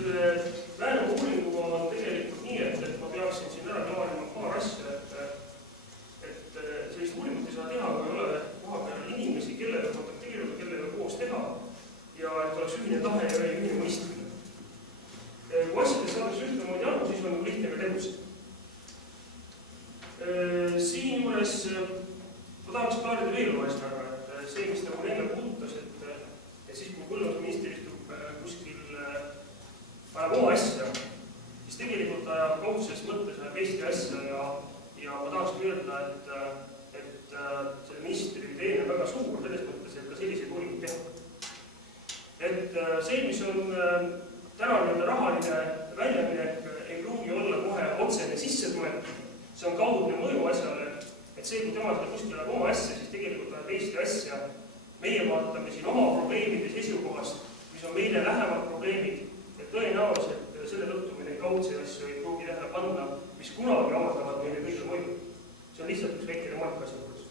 selle Läänemaa uuringuga on tegelikult nii, et ma peaksin siin ära klaarima paar asja, et sellist uuringut ei saa teha, kui ei ole kohapeal inimesi, kellega kontakteerida, kellega koos teha ja et oleks ühine tahe ja ühine mõistmine. Kui asjadest saadakse ühtemoodi aru, siis on lihtne ka tegutseda. Siinjuures ma tahaks klaarida veel ühe asja, et see, mis nagu enne puudutas, et siis kui põllumajandusminister istub kuskil ajab oma asja, siis tegelikult ajab kaudses mõttes ajab Eesti asja ja ma tahakski öelda, et selle ministri teene on väga suur selles mõttes, et ka selliseid uuringuid teha. Et see, mis on täna rahaline väljaminek, ei pruugi olla kohe otsene sissetulek, see on kaudne mõju asjale, et see, kui tema seda kuskil ajab oma asja, siis tegelikult ajab Eesti asja. Meie vaatame siin oma probleemide seisukohast, mis on meile lähemad probleemid, et tõenäoliselt selle tõttu me neid kaudseid asju ei pruugi tähele panna, mis kunagi avaldavad meile kõige mõju. See on lihtsalt üks väike remark asja juures.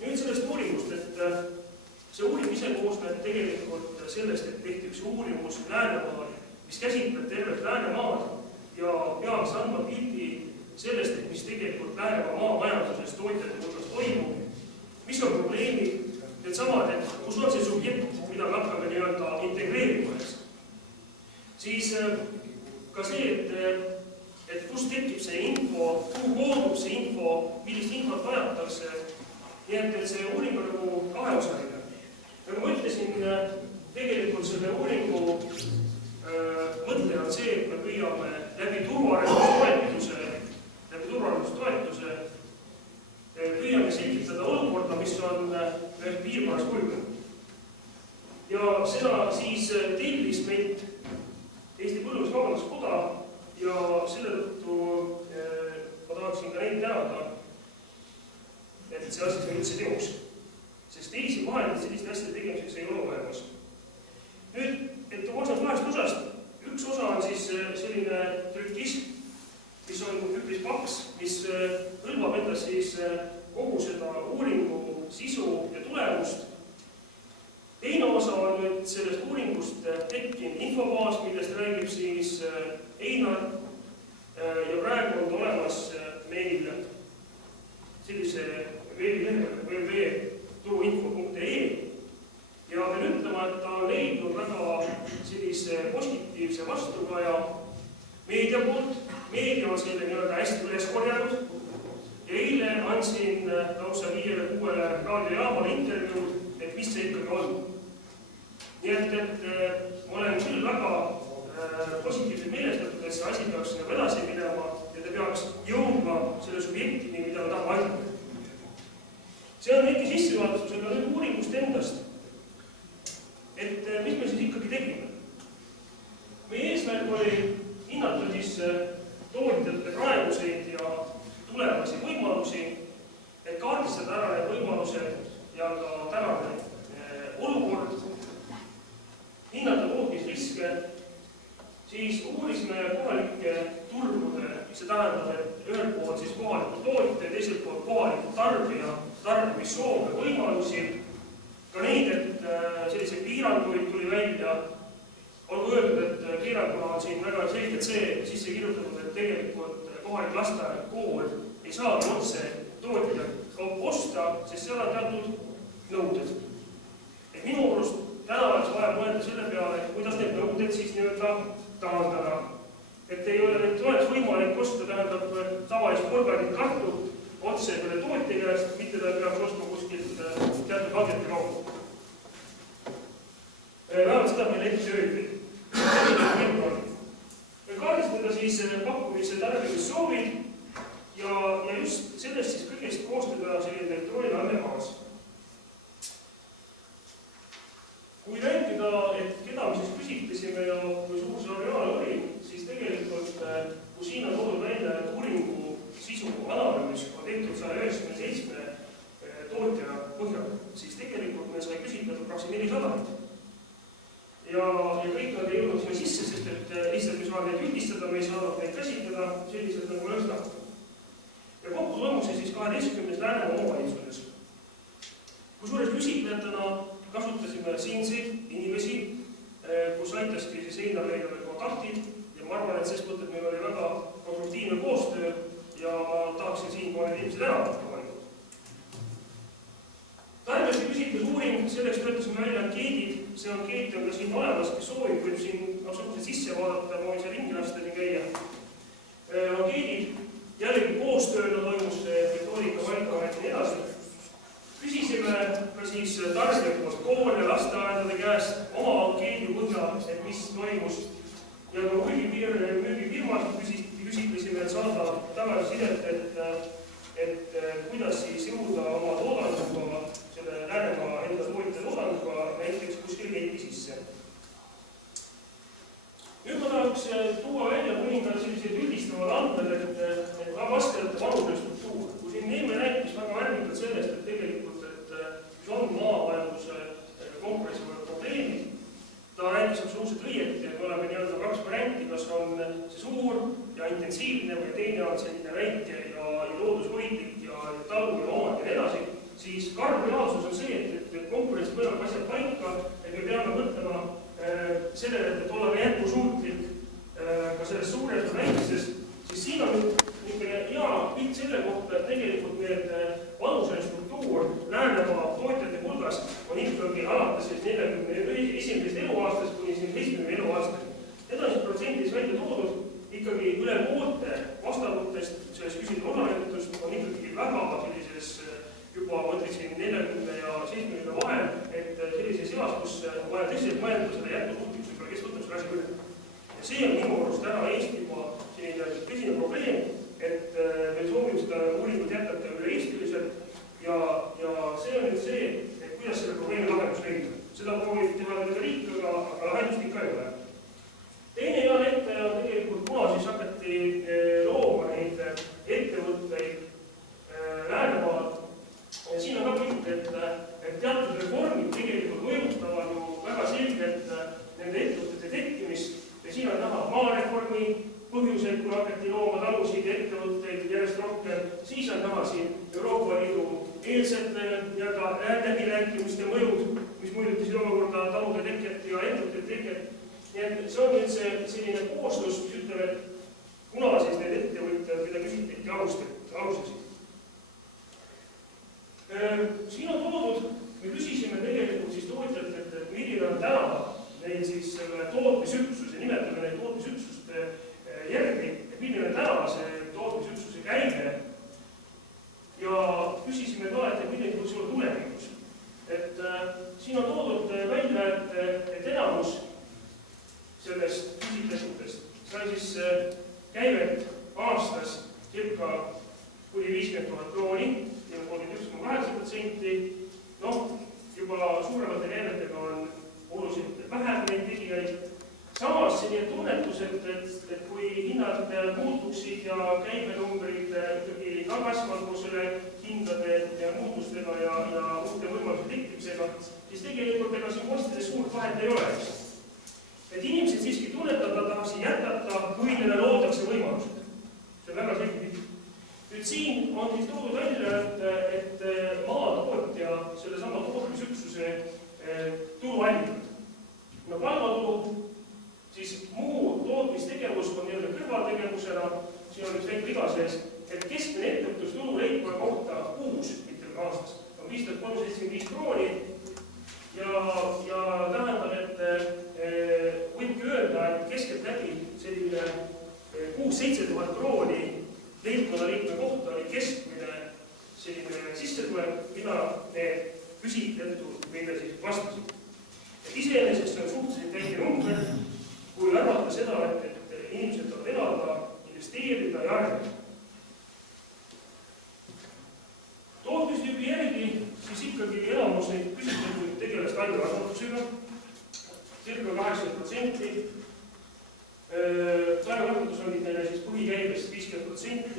Nüüd sellest uuringust, et see uuring ise koosneb tegelikult sellest, et tehti üks uurimus Läänemaal, mis käsitleb tervet Läänemaad ja peaks andma pildi sellest, et mis tegelikult Läänemaa maamajanduses tootjate hulgas toimub, mis on probleemid, need samad, et kus on see subjekt, mida me hakkame nii-öelda integreerima. Siis ka see, et kus tekib see info, kuhu koondub see info, millist infot vajatakse. Nii et see uuring on nagu kaheosaline. Nagu ma ütlesin, tegelikult selle uuringu mõte on see, et me püüame läbi turuarendustoetuse püüame selgitada olukorda, mis on piirkonnas kujunenud. Ja seda siis tellis meilt Eesti Põllumajandus-Kaubanduskoda ja selle tõttu ma tahaksin ka neid tänada, et see asi sai üldse teoks. Sest teisi vahendeid selliste asjade tegemiseks ei ole olemas. Nüüd, et koosneb kahest osast. Üks osa on siis selline trükist, mis on üpris paks, mis hõlmab endas siis kogu seda uuringu sisu ja tulemust. Teine osa on nüüd sellest uuringust tekkinud infobaas, millest räägib siis Einar. Ja praegu on olemas meil sellise veebilehel www.turuinfo.ee ja pean ütlema, et ta on leidnud väga sellise positiivse vastukaja meedia poolt. Meedia on selle nii-öelda hästi üles korjanud ja eile andsin lausa 5-6 raadiojaamale intervjuud, et mis see ikkagi on. Nii et ma olen küll väga positiivselt meelestatud, et see asi peaks edasi minema ja ta peaks jõudma selle subjektini, mida ta tahab aidata. See on väike sissevaatusega nüüd uuringust endast. Et mis me siis ikkagi tegime? Meie eesmärk oli hinnata siis tootjate praeguseid ja tulevasi võimalusi, et kaardistada ära need võimalused ja ka tänane olukord, hinnata tootmisriske, siis uurisime kohalike turgude, mis see tähendab, et ühelt poolt siis kohalikud tootjad, teiselt poolt kohalikud tarbija, tarbimissoove, võimalusi, ka neid, et selliseid piiranguid tuli välja. Olgu öeldud, et piiranguna on siin väga selgelt see sisse kirjutatud, et tegelikult kohalik lasteaed, kool ei saagi otse tootjad kaupa osta, sest seal on teatud nõuded. Et minu arust täna oleks vaja mõelda selle peale, et kuidas need nõuded siis nii-öelda taandada. Et ei oleks võimalik osta, tähendab tavalist porgandit kartut otse selle tootja käest, mitte ta peaks ostma kuskilt teatud hangete kaupa. Vähemalt seda meil ette öeldi. Kaardistada siis pakkumise tarbimissoovid ja just sellest siis kõigest koostada selline elektrooniline andmebaas. Kui rääkida, et keda me siis küsitlesime ja kui suur see areaal oli, siis tegelikult, kui siin on toodud välja uuringu sisu analüüs on tehtud 197 tootja põhjal, siis tegelikult me sai küsitletud 400. Ja kõik nad ei jõudnud sinna sisse, sest et lihtsalt me saame neid üldistada, me ei saanud neid käsitleda selliselt nagu me õsta. Ja kokku toimus see siis 12. Läänemaa omavalitsuses. Kusjuures küsitlejatena kasutasime siinseid inimesi, see ankeet on ka siin olemas, kes soovib, võib siin absoluutselt sisse vaadata, ma võin seal ringi lasta siin käia. Ankeedid, jällegi koostööna toimus metoodika valikamet ja nii edasi. Küsisime ka siis tarbijatelt kool ja lasteaedade käest oma ankeedi põhjal, et mis toimus. Ja ka müügifirmad küsitlesime, et saada tagasisidet, et kuidas siis jõuda oma toodanguga, selle Läänemaa enda tootja toodanguga näiteks kuskil ketti sisse. Nüüd ma tahaks tuua välja mõningad sellised üldistavad andmed, et vaskajate vanuse struktuur. Kui siin Neeme rääkis väga värvikalt sellest, et tegelikult, mis on maamajanduse konkurentsivõime probleemid, ta rääkis absoluutselt õieti, et me oleme nii-öelda kaks varianti, kas on see suur ja intensiivne või teine on selline väike ja loodushoidlik ja talu ja omad ja nii edasi, siis karm reaalsus on see, et konkurentsi mõeleb asjad paika, et me peame mõtlema sellele, et olla jätkusuutlik ka selles suures ja väikeses, siis siin on niisugune hea pilt selle kohta, et tegelikult need vanuse struktuur Läänemaa tootjate hulgas on ikkagi alates 41. eluaastast kuni 70. eluaastast. Need on siis protsendis välja toodud, ikkagi üle poolte vastavutest, selles küsitud osaletust on ikkagi väga sellises juba mõtleksin 40 ja 70 vahel, et sellises eas, kus on vaja tõsiselt mõelda selle jätkusuutlikkusega, kes võtab selle asja üle. Ja see on minu arust täna Eestimaa selline tõsine probleem, et me soovime seda uuringut jätkata üle-eestiliselt ja see on nüüd see, et kuidas selle probleemi lahendus leida. Seda proovib teha ka riik, aga lahendust ikka ei ole. Teine hea näite on tegelikult, kuna siis hakati looma neid ettevõtteid Läänemaal. Siin on ka pilt, et teatud reformid tegelikult mõjutavad ju väga selgelt nende ettevõtete tekkimist ja siin on näha maareformi põhjuseid, kui hakati looma talusid ja ettevõtteid järjest rohkem, siis on näha siin Euroopa Liidu eelsete läbirääkimiste mõjud, mis mõjutasid omakorda talude teket ja ettevõtete teket. Nii et see on nüüd selline kooslus, mis ütleb, et kuna siis need ettevõtjad, keda küsitleti, alustasid. Siin on toodud, me küsisime tegelikult siis tootjalt, et milline on täna neil siis selle tootmisüksuse, nimetame neid tootmisüksuste järgi, et milline on täna see tootmisüksuse käive ja küsisime ka, et milline võiks olla tulevikus. Et siin on toodud välja, et enamus sellest küsitletutest sai siis käivet aastas circa kuni 50 000 krooni ja 31,8%. Noh, juba suuremate käivetega on oluliselt vähem neid tegijaid. Samas selline tunnetus, et kui hinnad muutuksid ja käibenumbrid ikkagi ka kasvavad koos selle hindade ja muutustega ja uute võimaluste tekkimisega, siis tegelikult ega siin postides suurt vahet ei ole. Et inimesed siiski tunnetada tahaksid jätkata, kui neile loodakse võimalused. See on väga selge pilt. Nüüd siin on siis toodud välja, et maatootja selle sama tootmisüksuse tuluallikad. No palgatulu, siis muu tootmistegevus on nii-öelda kõrvaltegevusena, siin on üks väike riba sees, et keskmine ettevõtlustulu leibkonna kohta kuus, mitte aastas, on 5375 krooni ja tähendab, et võibki öelda, et keskeltläbi selline 6-7 000 krooni leibkonna liikme kohta oli keskmine selline sissetulek, mida need küsitletud meile siis vastasid. Et iseenesest see on suhteliselt väike number, kui arvata seda, et inimesed saavad elada, investeerida ja arendada. Tootmistüübi järgi siis ikkagi enamus neid küsitletud tegeles taimekasvatusega, circa 80%. Taimekasvatus oli neile siis põhikäibest 50%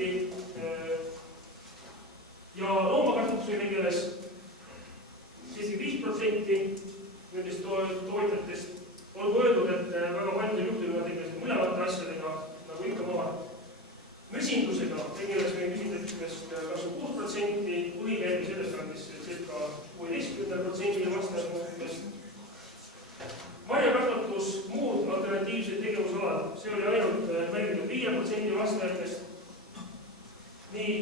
ja loomakasvatusega tegeles 75% nendest tootjatest. Olgu öeldud, et väga paljudel juhtudel tegelesid mõlemate asjadega, nagu ikka maha. Mesindusega tegeles meie küsitletutest 26%, põhikäibe sellest andis circa 16% vastavusest. Marjakasvatus, muud alternatiivsed tegevusalad, see oli ainult märgitud 5% vastajatest. Nii,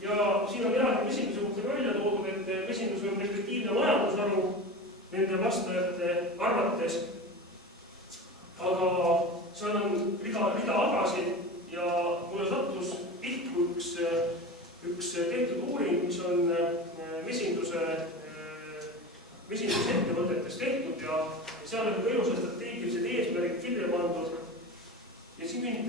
ja siin on eraldi mesinduse kohta välja toodud, et mesindus on perspektiivne majandusharu nende vastajate arvates, aga seal on rida agasid ja mulle sattus pihku üks tehtud uuring, mis on mesindusettevõtetes tehtud ja seal on ilusa strateegilised eesmärgid kirja pandud. Ja siin mind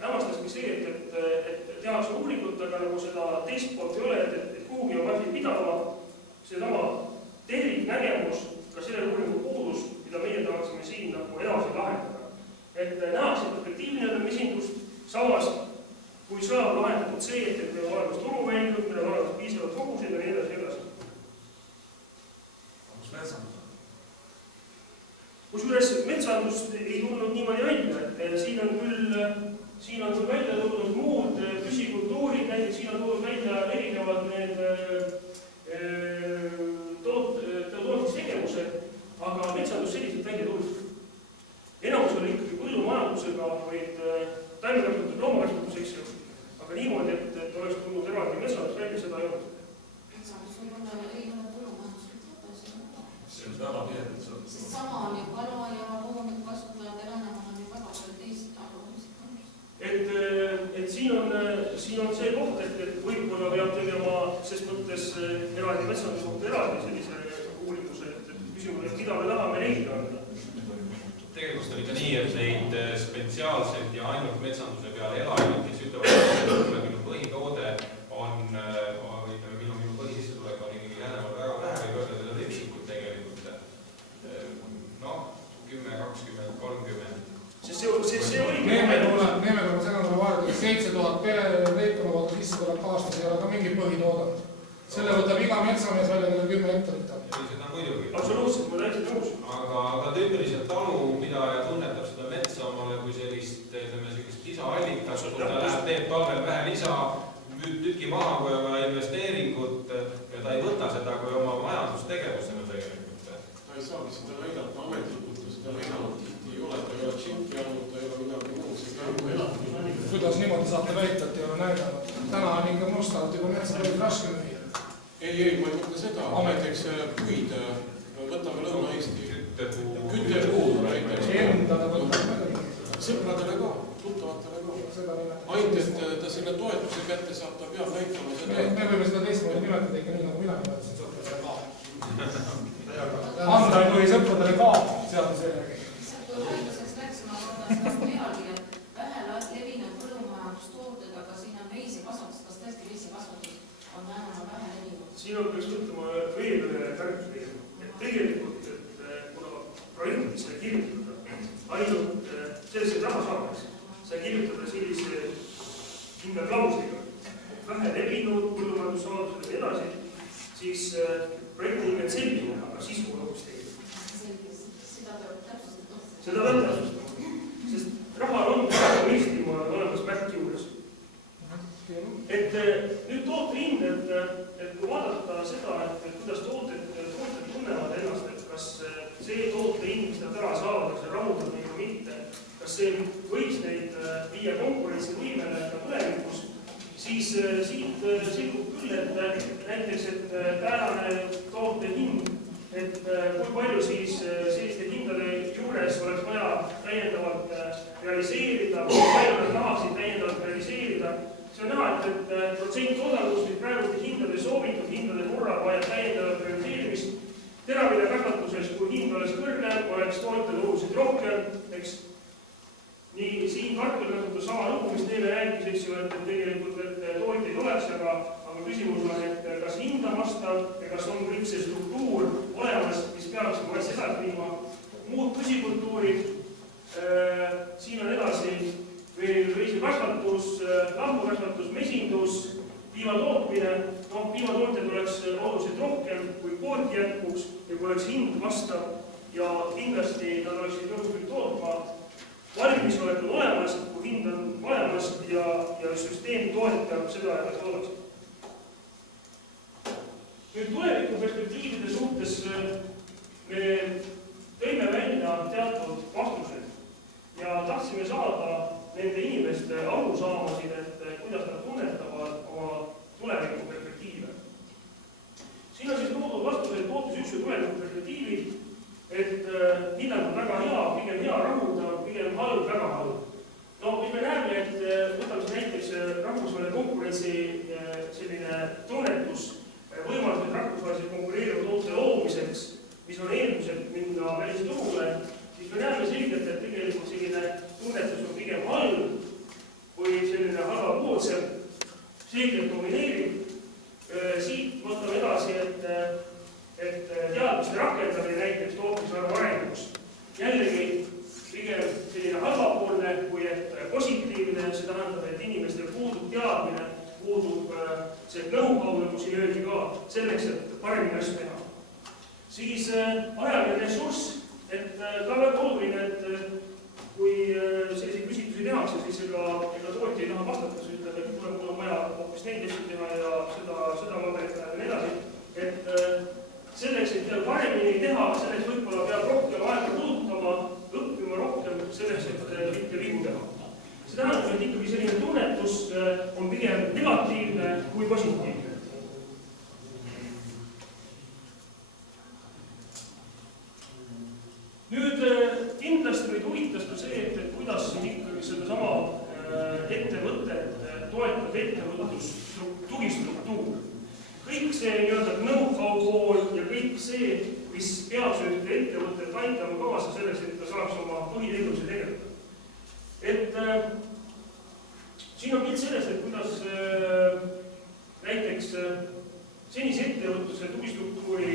hämmastaski see, et tehakse uuringut, aga nagu seda teist poolt ei ole, et kuhugi on vaja pidama. Seesama terviknägemus, ka selle uuringu puudus, mida meie tahaksime siin nagu edasi lahendada. Et nähakse perspektiivne mesindust, samas kui saab lahendatud see, et meil on olemas turuväljud, meil on olemas piisavad kogusid ja nii edasi. Kusjuures metsandust ei tulnud niimoodi välja, et siin on küll välja tulnud muud püsikultuurid, näiteks siin on tulnud välja erinevad need tootmistegevused, aga metsandus selliselt välja tulnud. Enamus oli ikkagi põllumajandusega, vaid taimekasvatus, loomakasvatus, eks ju. Aga niimoodi, et oleks tulnud eraldi metsandus välja, seda ei olnud. Metsandus võib olla ei ole põllumajanduslik võttes. See on väga tihedalt saanud. Sest sama on ju kala ja loomid kasvatajad ja Venemaal on ju väga palju teist arvamused. Et siin on see koht, et võib-olla peab tegema ses mõttes eraldi metsanduse kohta eraldi sellise uurimuse, et küsimus, et mida me tahame leida. Tegelikult on ikka nii, et neid spetsiaalselt ja ainult metsanduse peale elajaid, kes ütlevad, et minu põhitoode on, minu põhisissetulek on ikkagi Läänemaal väga vähe, või öelda, need on üksikud tegelikult. 10, 20, 30. See oli... Neemega seda vaadates 7000 pere leibkonnavada sissetulek aastas ei ole ka mingi põhitoodang. Selle võtab iga metsamees välja, kellel 10 hektarit on. Seda muidugi. Absoluutselt, ma täiesti nõus. Aga tüüpiliselt talupidaja tunnetab seda metsa omale kui sellist lisaallikas, kui ta teeb talvel vähe lisa, müüb tüki maha kui oma investeeringut ja ta ei võta seda kui oma majandustegevusena tegelikult. Ta ei saagi seda näidata ametlikult, seda näidanud ei ole, ta ei ole tšinki andnud, ta ei ole midagi muud, see käib elatud. Kuidas niimoodi saate väita, et ei ole näidanud? Täna on ikka mustalt juba metsa päris raske müüa. Ei, ma ei mõtle seda. Näiteks puid, võtame Lõuna-Eesti küttepuud näiteks. Endale võtame. Sõpradele ka, tuttavatele ka. Ainult, et ta selle toetuse kätte saab, ta peab näitama seda. Me võime seda teistmoodi nimetada ikka nii, nagu mina nimetasin sõpradele ka. Anda ei või sõpradele ka seaduse järgi. Kui haiguseks läksime, vaadates pealkirja, vähe levinud põllumajandustooted, aga siin on veisekasvatus, kas tõesti veisekasvatus on vähemalt vähe levinud? Siin on peaks ütlema veel üle kärpsega, et tegelikult, et kuna projekti sai kirjutada ainult sellised raha saamaks, sai kirjutada sellise hinnaklausliga, et vähe levinud põllumajandussaadused ja edasi, siis projekti nimed selline, aga sisu hoopis tegelikult. Seda peab täpsustada. Seda peab täpsustada, sest rahal on praegu Eestimaal olemas märk juures. Et nüüd toote hind, et kui vaadata seda, et kuidas tooted tunnevad ennast, et kas see toote hind, mis nad ära saavad, kas see rahuldab neid või mitte, kas see võiks neid viia konkurentsivõimele ka tulevikus, siis siit selgub küll, et näiteks, et tänane toote hind, et kui palju siis selliste hindade juures oleks vaja täiendavalt realiseerida, kui palju nad tahaksid täiendavalt realiseerida. See on näha, et protsent toodangust nüüd praeguste hindade soovitud hindade korral vajab täiendavat realiseerimist. Teraviljakasvatuses, kui hind oleks kõrge, oleks tootjatulusid rohkem, eks. Nii siin kartulikasvatus sama lugu, mis teile rääkis, eks ju, et tegelikult tootjaid oleks, aga küsimus on, et kas hinda vastav ja kas on kõik see struktuur olemas, mis peaks asja edasi viima. Muud püsikultuurid, siin on edasi veel veisekasvatus, lambukasvatus, mesindus, piimatootmine. Piimatootjad oleks oluliselt rohkem, kui kvooti jätkuks ja kui oleks hind vastav ja kindlasti nad oleksid nõus tootma. Valmisolek on olemas, kui hind on olemas ja süsteem toetab seda, et nad toodaksid. Nüüd tuleviku perspektiivide suhtes me tõime välja teatud vastused ja tahtsime saada nende inimeste arusaamasid, et kuidas nad tunnetavad oma tuleviku perspektiive. Siin on siis toodud vastused tootes üks tuleviku perspektiivid selline tunnetus võimalused rahvusvaheliselt konkureeriva toote loomiseks, mis on eeldused minna välisturule, siis me näeme selgelt, et tegelikult selline tunnetus on pigem halb või selline halvapoolsev, selgelt domineerib. Siit võtame edasi, et teadmiste rakendamine näiteks tootmisvaru arenguks. Jällegi pigem selline halvapoolne kui et positiivne, see tähendab, et inimestel puudub teadmine, puudub see know-how, nagu siin öeldi ka, selleks, et paremini asju teha. Siis ajaline ressurss, et ka väga oluline, et kui selliseid küsitlusi tehakse, siis ega tootja ei taha vastata, siis ütleb, et mul on vaja hoopis neid asju teha ja seda maberit ja nii edasi. Et selleks, et paremini teha, selleks võib-olla peab rohkem aega kulutama, õppima rohkem selleks, et mitte vigu teha. See tähendab, et ikkagi selline tunnetus on pigem negatiivne kui positiivne. Nüüd kindlasti meid huvitas ka see, et kuidas siin ikkagi sedasama ettevõtet toetab ettevõtlus tugistruktuur. Kõik see nii-öelda know-how pool ja kõik see, mis peab ühte ettevõtet aitama kaasa selleks, et ta saaks oma põhitegevusi tegeleda. Et siin on pilt sellest, et kuidas näiteks senise ettevõtluse tugistruktuuri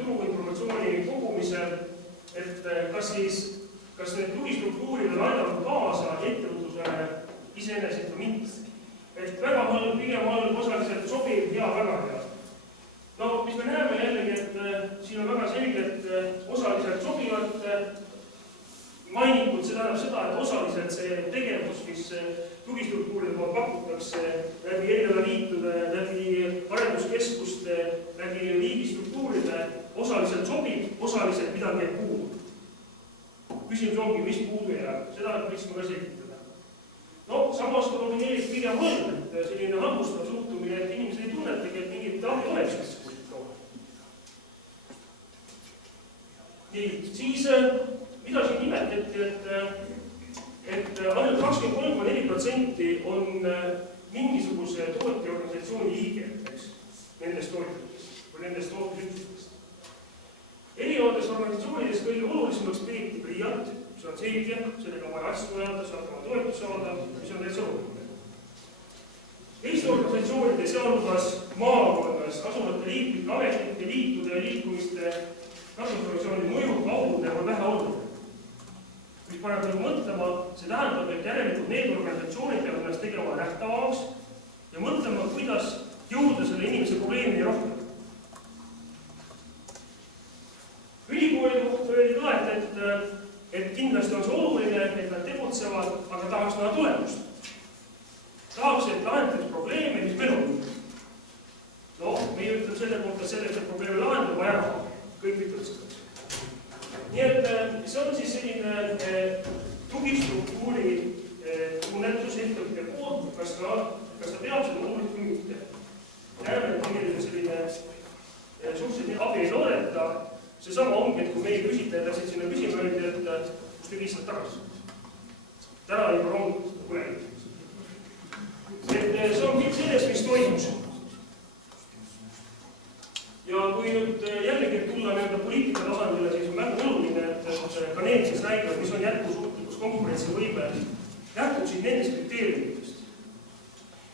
turuinformatsiooni kogumisel, et kas need tugistruktuurid on aidanud kaasa ettevõtlusele iseenesest või mitte. Et väga halb, pigem halb, osaliselt sobiv, hea, väga hea. No, mis me näeme jällegi, et siin on väga selgelt osaliselt sobivad mainitud, see tähendab seda, et osaliselt see tegevus, mis tugistruktuuride pakutakse läbi erineva liitude, läbi arenduskeskuste, läbi riigistruktuuride, osaliselt sobib, osaliselt midagi ei puudu. Küsimus ongi, mis puudu jääb, seda võiksime ka selgitada. No, samas ka domineerib pigem halb, et selline halvustav suhtumine, et inimesed ei tunnetagi, et mingit tahi oleks, mis nii, siis mida siin nimetati, et ainult 23,4% on mingisuguse tootjaorganisatsiooni liigeteks nendest tootjatest või nendest tootmisüksustest. Erinevates organisatsioonides kõige olulisemaks peeti PRIA-t, mis on selge, sellega on vaja asju ajada, saab oma toetus saada, mis on täitsa oluline. Eesti organisatsioonide, sealhulgas maakonnas asuvate riiklike ametnike, liitude ja liikumiste kasutusorganisatsioonide mõju kaugude on vähe oluline. Mis paneb nagu mõtlema, see tähendab, et järelikult need organisatsioonid peavad ennast tegema nähtavamaks ja mõtlema, kuidas jõuda selle inimese probleemini rohkem. Ülikooli kohta öeldi ka, et kindlasti on see oluline, et nad tegutsevad, aga tahaks näha tulemust. Tahaks, et lahendaks probleeme, mis meil on. No, meie ütleb selle kohta selleks, et probleeme lahendab, vaja raha. Kõik ütlevad seda. Nii et see on siis selline tugistruktuuri tunnetus ettevõtja poolt, kas ta peab seda oluliselt või mitte. Näeme, et tegelikult selline suhteliselt abi ei loodeta. Seesama ongi, et kui meie küsitlejad läksid sinna küsima, öeldi, et kus te lihtsalt tagasi. Täna juba rong kuulegi. Et see on kõik sellest, mis toimus. Ja kui nüüd jällegi tulla nii-öelda poliitika tasandile, siis on väga oluline, et ka need, kes räägivad, mis on jätkusuutlikkus, konkurentsivõime, lähtuksid nendest kriteeriumitest.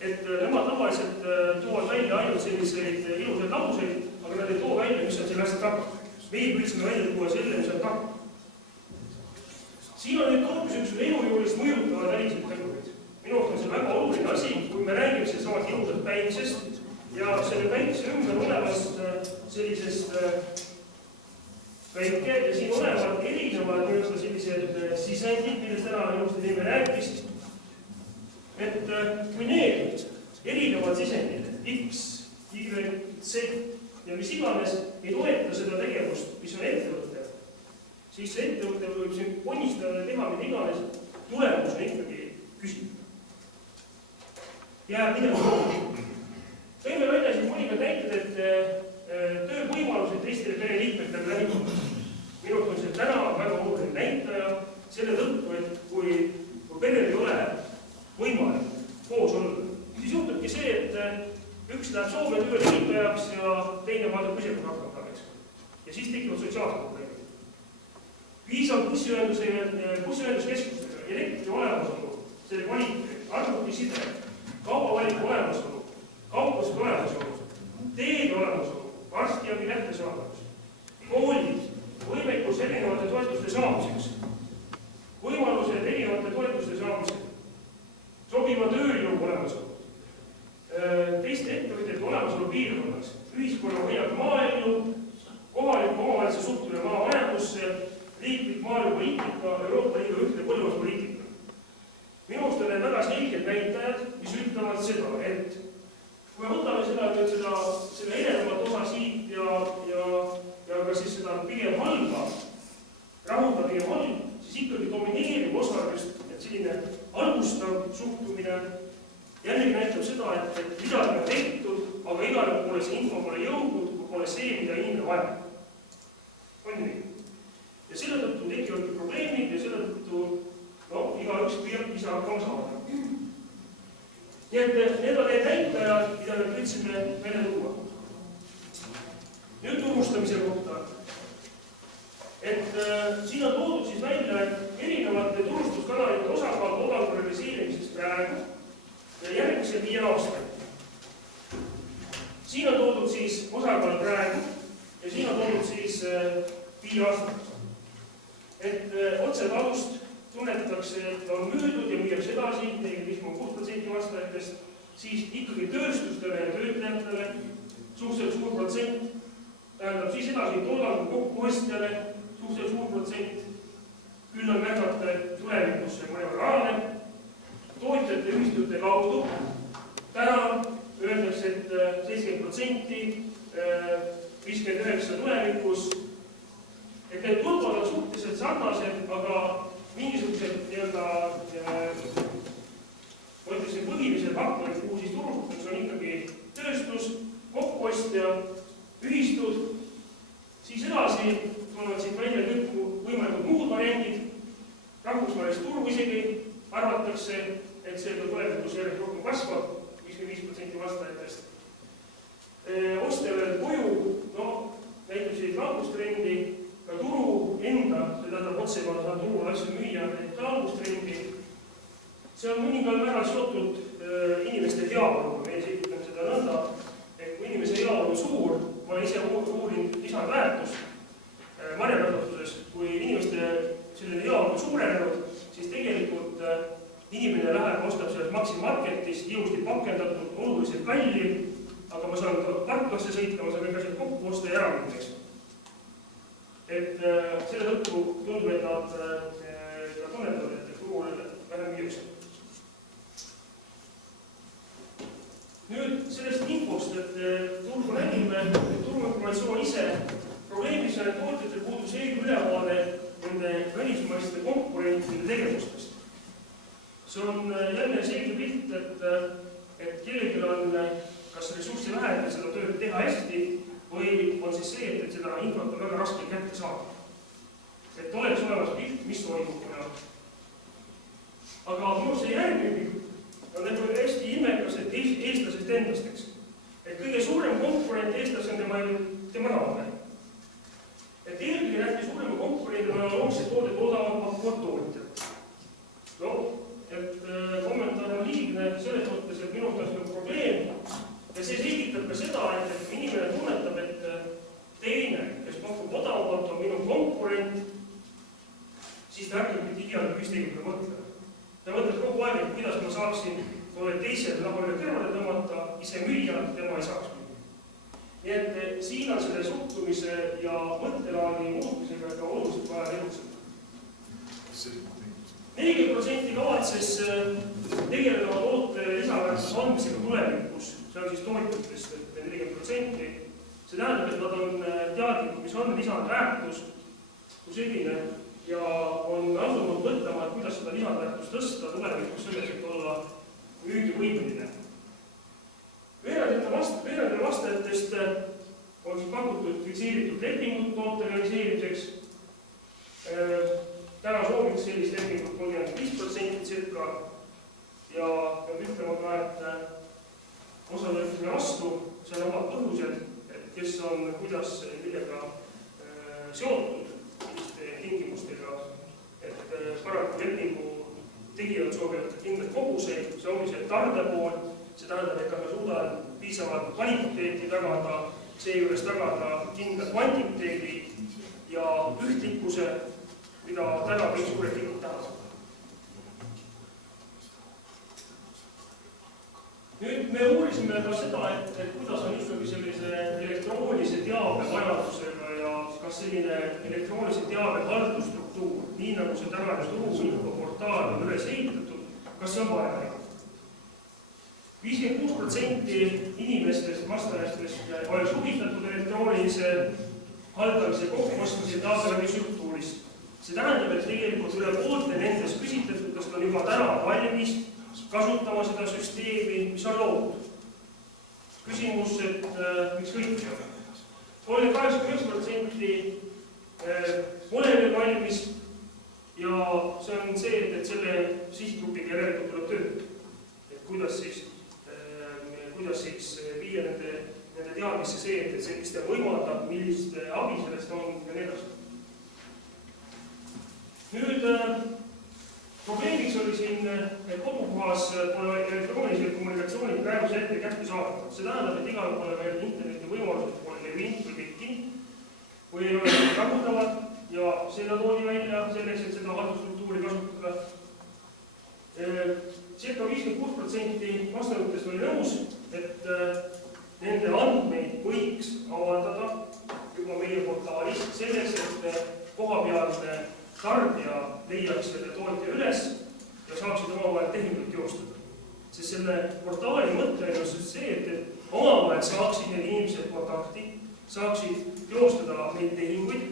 Et nemad tavaliselt toovad välja ainult selliseid ilusaid lauseid, aga nad ei too välja, mis on selle asja taga. Meie püüdsime välja tuua selle, mis on taga. Siin on nüüd tootmisüksuse elujuulist mõjutavad välised tegurid. Minu on see väga oluline asi, kui me räägime samast ilusast päikesest, ja selle päikese ümber olevast sellisest väike ja siin olevad erinevad sellised sisendid, millest täna ilusti teeme rääkis. Et kui need erinevad sisendid, X, Y, Z ja mis iganes, ei toeta seda tegevust, mis on ettevõte, siis see ettevõte võib siin ponistada ja teha mida iganes, tulemus on ikkagi küsida. Jääb midagi rohkem. Tõime välja siin mõningad näited, et töövõimalused teistele pereliikmetele lähikumas. Minult on see täna väga oluline näitaja selle tõttu, et kui perel ei ole võimalik koos olla, siis juhtubki see, et ja siis tekivad sotsiaalsed probleemid. Piisav bussiühenduskeskustega, elektri olemasolu, selle kvaliteet, arvutiside, kaubavaliku olemasolu, kaupluste olemasolu, teede olemasolu, arstiabi kättesaadavus, koolid, võimekus erinevate toetuste saamiseks, võimalused erinevate toetuste saamiseks, sobiva tööjõu olemasolu, teiste ettevõtjate olemasolu piirkonnas, ühiskonna hoiak maaellu, kohaliku omavalitsuse suhtumine maamajandusse, riiklik maaelupoliitika, Euroopa Liidu ühtne põllumajanduspoliitika. Minu arust on need väga selged näitajad, mis ütlevad seda, et kui me võtame selle edenevat osa siit ja ka siis seda pigem halba, rahulda pigem halb, siis ikkagi domineeriv osa just, et selline alustav suhtumine jällegi näitab seda, et midagi on tehtud, aga igal poole see info pole jõudnud, kui pole see, mida inimene vajab. On nii? Ja selle tõttu tekivadki probleemid ja selle tõttu igaüks püüab ise hakkama saada. Nii et need on need näitajad, mida me püüdsime välja tuua. Nüüd turustamise kohta. Et siin on toodud siis välja, et erinevate turustuskanalite osakaal toodangu realiseerimiseks praegu ja järgmisel 5 aastal. Siin on toodud siis osakaal praegu ja siin on toodud siis 5 aastat. Et otsetalust tunnetatakse, et on müüdud ja müüakse edasi 45,6% vastajatest, siis ikkagi tööstustele ja töötajatele suhteliselt suur protsent, tähendab siis edasi toodangu kokkuostjale suhteliselt suur protsent, küll on märgata, et tulevikus see mõnevõrra alaneb, tootjate ühistute kaudu, täna öeldakse, et 70%, 59% tulevikus, et need turbod on suhteliselt sarnased, aga mingisugused ma ütleksin põhilised faktorid, kuhu siis turustatakse, on ikkagi tööstus, kokkuostja, ühistud, siis edasi tulevad siit välja kõik võimalikud muud variandid, rahvusvahelist turgu isegi arvatakse, et see tulevikus järjest rohkem kasvab, 55% vastajatest. Ostjale koju, näitab sellist langustrendi, ka turu enda, see tähendab otsekohal saab turul asju müüa, et langustrendi. See on mõningal määral seotud inimeste heaoluga, me esitame seda nõnda, et kui inimese heaolu on suur, ma ise uurin lisandväärtust marjakasvatuses, kui inimeste selline heaolu on suurenenud, siis tegelikult inimene läheb, ostab sellest Maximarketist ilusti pakendatud, oluliselt kallim, aga ma saan parklasse sõita, ma saan kõik asjad kokku osta ja ära minna. Et selle tõttu tundub, et nad tunnetavad, et turul vähem müüakse. Nüüd sellest infost, et turgu nägime, turuinformatsioon ise, probleemis on, et tootjatel puudus selge ülevaade nende välismaiste konkurentide tegevustest. See on jälle selge pilt, et kellelgi on kas ressurssi vähe, et seda tööd teha hästi, või on siis see, et seda infot on väga raske kätte saada. Et oleks olemas pilt, mis toimub. Aga minu see järgmine pilt on hästi ilmekas, et eestlasest endasteks. Et kõige suurem konkurent eestlas on tema naaber. Et eelkõige nähti suurema konkurendina loomse toodet odavalt pakkuvad tootjad. Et kommentaar on liigne selles mõttes, et minu arust on probleem. Ja see selgitab ka seda, et inimene tunnetab, et teine, kes pakub odavalt, on minu konkurent, siis ta hakkab mitte igal ühistegevusele mõtlema. Ta mõtleb kogu aeg, et kuidas ma saaksin teisele nahale kõrvale tõmmata, ise müüa, tema ei saaks müüa. Nii et siin on selle suhtumise ja mõttelaadi muutmisega ka oluliselt vaja tegutseda. 40% kavatses tegeleda toote lisaväärtuse andmisega tulevikus. See on siis tootjatest 40%. See tähendab, et nad on teadlikud, mis on lisandväärtus kui selline ja on asunud mõtlema, et kuidas seda lisandväärtust tõsta tulevikus selleks, et olla müügivõimeline. Veerandile vastajatest on siis pakutud fikseeritud lepingut toote realiseerimiseks. Täna sooviks sellist lepingut 35% circa ja peab ütlema ka, et osa võtme vastu, seal on omad põhjused, et kes on, kuidas, millega seotud selliste tingimustega, et paraku lepingu tegijad soovivad kindlad koguseid, see ongi see tarde pool, see tähendab, et me suudame piisavalt kvaliteeti tagada, seejuures tagada kindla kvantiteedi ja ühtlikkuse, mida täna kõik suured liigud tahavad. Nüüd me uurisime ka seda, et kuidas on ikkagi sellise elektroonilise teabe vajadusega ja kas selline elektroonilise teabe haldusstruktuur, nii nagu see tänane turuinfoportaal on üles ehitatud, kas see on vajalik? 56% inimestest, vastajatest oleks huvitatud elektroonilise haldamise kokkuostmise teabeläbistruktuurist. See tähendab, et tegelikult üle poolte nendest küsitletudest on juba täna valmis kasutama seda süsteemi, mis on loodud. Küsimus, et miks kõik? 89% pole veel valmis ja see on see, et selle sihtgrupiga järelikult tuleb tööd. Et kuidas siis viia nende teadmisse see, et see, mis ta võimaldab, millist abi sellest on ja nii edasi. Nüüd probleemiks oli siin, et kodukohas pole elektroonilised kommunikatsioonid praeguse hetkel kättesaadavad. See tähendab, et igal pole veel interneti võimalused pole levinud või tekkinud või ei ole kasutavad ja seda toodi välja selleks, et seda haldusstruktuuri kasutada. Circa 56% vastanutest oli nõus, et nende andmeid võiks avaldada juba meie portaalis selleks, et kohapealne tarbija leiaks selle tootja üles ja saaksid omavahel tehinguid teostada. Sest selle portaali mõte on just see, et omavahel saaksid need inimesed kontakti, saaksid teostada neid tehinguid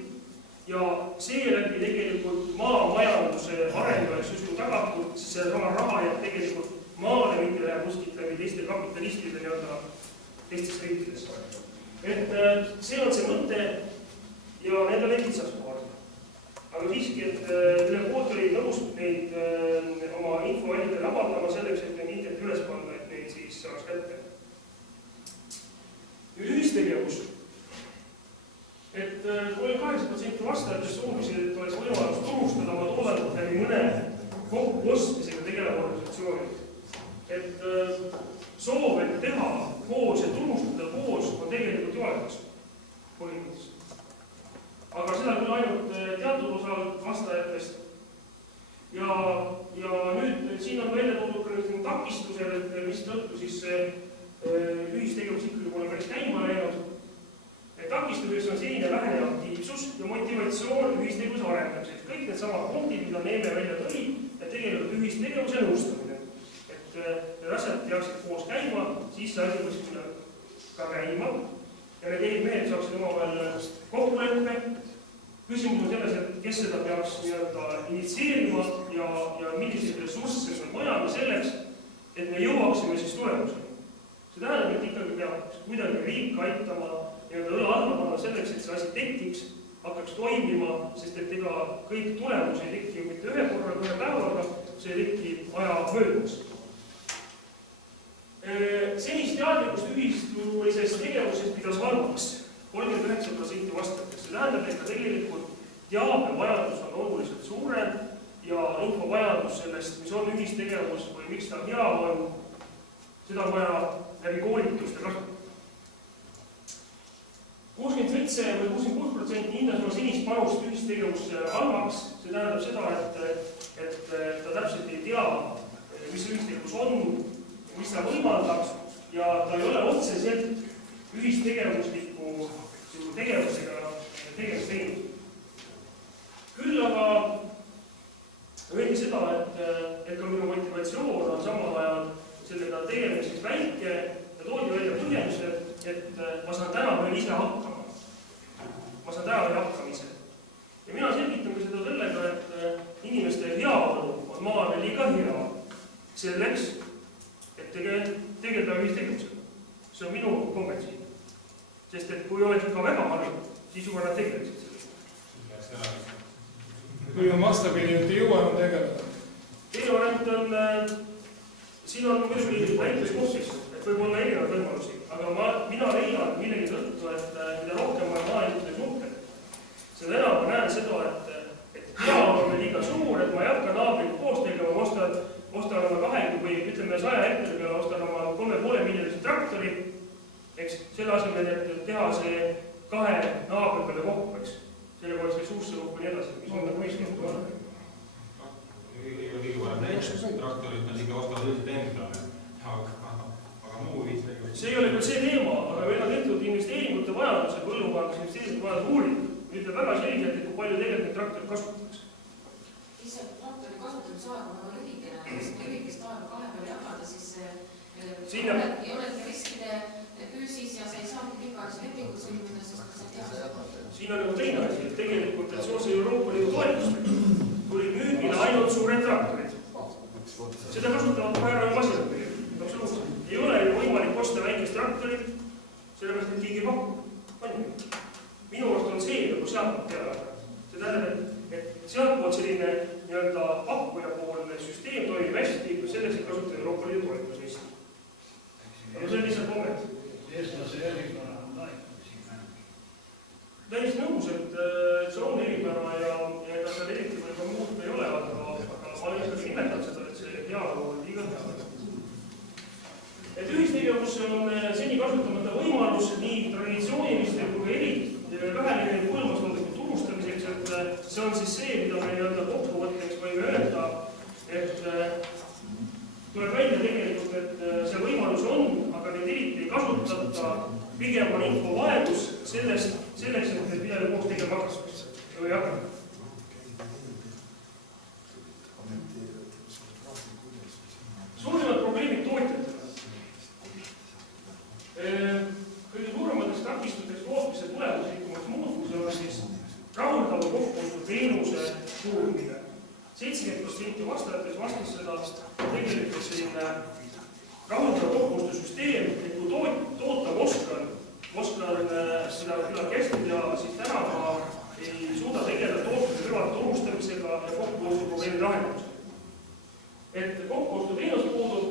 ja seeläbi tegelikult maamajanduse areng oleks just tagatud, sest see raha jääb tegelikult maale, mitte läheb kuskilt läbi teiste kapitalistide nii-öelda teistes riikides. Et see on see mõte ja need on kitsaskohad. Aga siiski, et üle poolt oli nõus neid oma infoallikaid avaldama selleks, et neid internet üles panna, et neid siis saaks kätte. Nüüd ühistegevus. Et 8% vastajatest soovisid, et oleks võimalus tunnustada oma toodangut läbi mõne kokkuostmisega tegeleva organisatsiooni. Et soov, et teha koos ja tunnustada koos on tegelikult ju olemas põhimõtteliselt. Aga seda küll ainult teatud osal vastajatest. Ja nüüd siin on välja toodud ka takistused, mis tõttu siis ühistegevus ikkagi pole päris käima läinud. Takistuseks on selline vähene aktiivsus ja motivatsioon ühistegevuse arendamiseks. Kõik need samad punktid, mida Neeme välja tõi, et tegelikult ühistegevuse nõustamine. Et need asjad peaksid koos käima, siis see asi võiks ka käima. Ja need mehed saaksid omavahel kokkuleppe. Küsimus on selles, et kes seda peaks initsieerima ja milliseid ressursse on vajama selleks, et me jõuaksime siis tulemuseni. See tähendab, et ikkagi peab kuidagi riik aitama õla alla panna selleks, et see asi tekiks, hakkaks toimima, sest et ega kõik tulemus ei teki mitte ühe korraga, ühe päevaga, see teki aja möödumas. Senist teadlikkust ühistulisest tegevusest pidas halvaks 39% vastajatest. See tähendab, et ka tegelikult teabevajadus on oluliselt suurem ja infovajadus sellest, mis on ühistegevus või miks ta hea on, seda on vaja läbi koolituste kasutada. 67 või 66% hindas oma senist panust ühistegevusse halvaks. See tähendab seda, et ta täpselt ei tea, mis ühistegevus on, mis ta võimaldab ja ta ei ole otseselt ühistegevusliku tegevusega tegevust teinud. Küll aga öeldi seda, et ka minu motivatsioon on samal ajal sellega tegemiseks väike ja toodi välja põhjendused, et ma saan täna veel ise hakkama. Ma saan täna veel hakkama ise. Ja mina selgitan ka seda sellega, et inimeste heaolu on maal veel liiga hea selleks, et tegeleda ühistegevusega. See on minu kommentsiin. Sest et kui oled ikka väga halb, siis juba nad tegeleksid sellest. Kui on vastapidi, et ei jõua enam tegeleda. Teine variant on, siin on muidugi näiteks kohtis, et võib olla erinevad võimalusi, aga mina leian millegi tõttu, et mida rohkem on maailmade suhted, Seda enam ma näen seda, et jaam on liiga suur, et ma ei hakka naabriga koos tegema, ma ostan oma 20 või ütleme 100 hektari peale, ostan oma 3,5 miljonise traktori, eks, selle asemel, et teha see 2 naabri peale kokku, eks. Selle poleks või suusse kokku nii edasi, mis on nagu mõistlikult on. Kõige parem näiteks traktorid nad ikka ostavad üldiselt endale, aga muu viis tegelikult. See ei ole küll see teema, aga meil on tehtud investeeringute vajaduse, põllumajanduse investeeringute vajaduse uuring. Ütleb väga selgelt, et kui palju tegelikult neid traktorid kasutatakse. Lihtsalt traktori kasutamise aeg on väga lühikene, kui seda lühikest aega 2 peale jagada, siis ei olegi riskide küüsis ja sa ei saagi pikaajalisi lepinguid sõlmida, sest sa ei tea. Siin on nagu teine asi, et tegelikult et seoses Euroopa Liidu toetustega tuli müügile ainult suured traktorid. Seda kasutavad päeva masinad tegelikult, absoluutselt. Ei ole ju võimalik osta väikest traktorit, sellepärast, et keegi pakub. Minu arust on see nagu sealtpoolt teada. See tähendab, et sealtpoolt selline nii-öelda pakkujapoolne süsteem toimib hästi, kui selleks ei kasuta Euroopa Liidu toetuslisti. Aga see on lihtsalt moment. Eestlase eripära on laekunud siin vähem. Täiesti nõus, et see on eripära ja ega seal eriti võib-olla muud ei ole, aga ma olen ikkagi nimetanud seda, et see heaolu on liiga hea. Et ühistegevus on seni kasutamata võimalus nii traditsiooniliste kui vähenenud põllumajandusliku turustamiseks, et see on siis see, mida me nii-öelda kokkuvõtteks võime öelda, et tuleb välja tegelikult, et see võimalus on, aga neid eriti ei kasutata, pigem on info vaegus selleks, et need midagi koos tegema hakkatakse või hakata. Suurimad probleemid tootjatele. Kõige suuremateks takistusteks tootmise tulemuslikumaks muutmisel on siis rahuldava kokkuhoiu teenuse puudumine. 70% vastajatest vastas seda tegelikult selline rahuldava kokkuhoiu süsteem, et kui toota oskan seda küllalt hästi ja siis täna ma ei suuda tegeleda tootmise kõrvalt turustamisega ja kokkuhoiu probleemi lahendamisega. Et kokkuhoiu teenus puudub,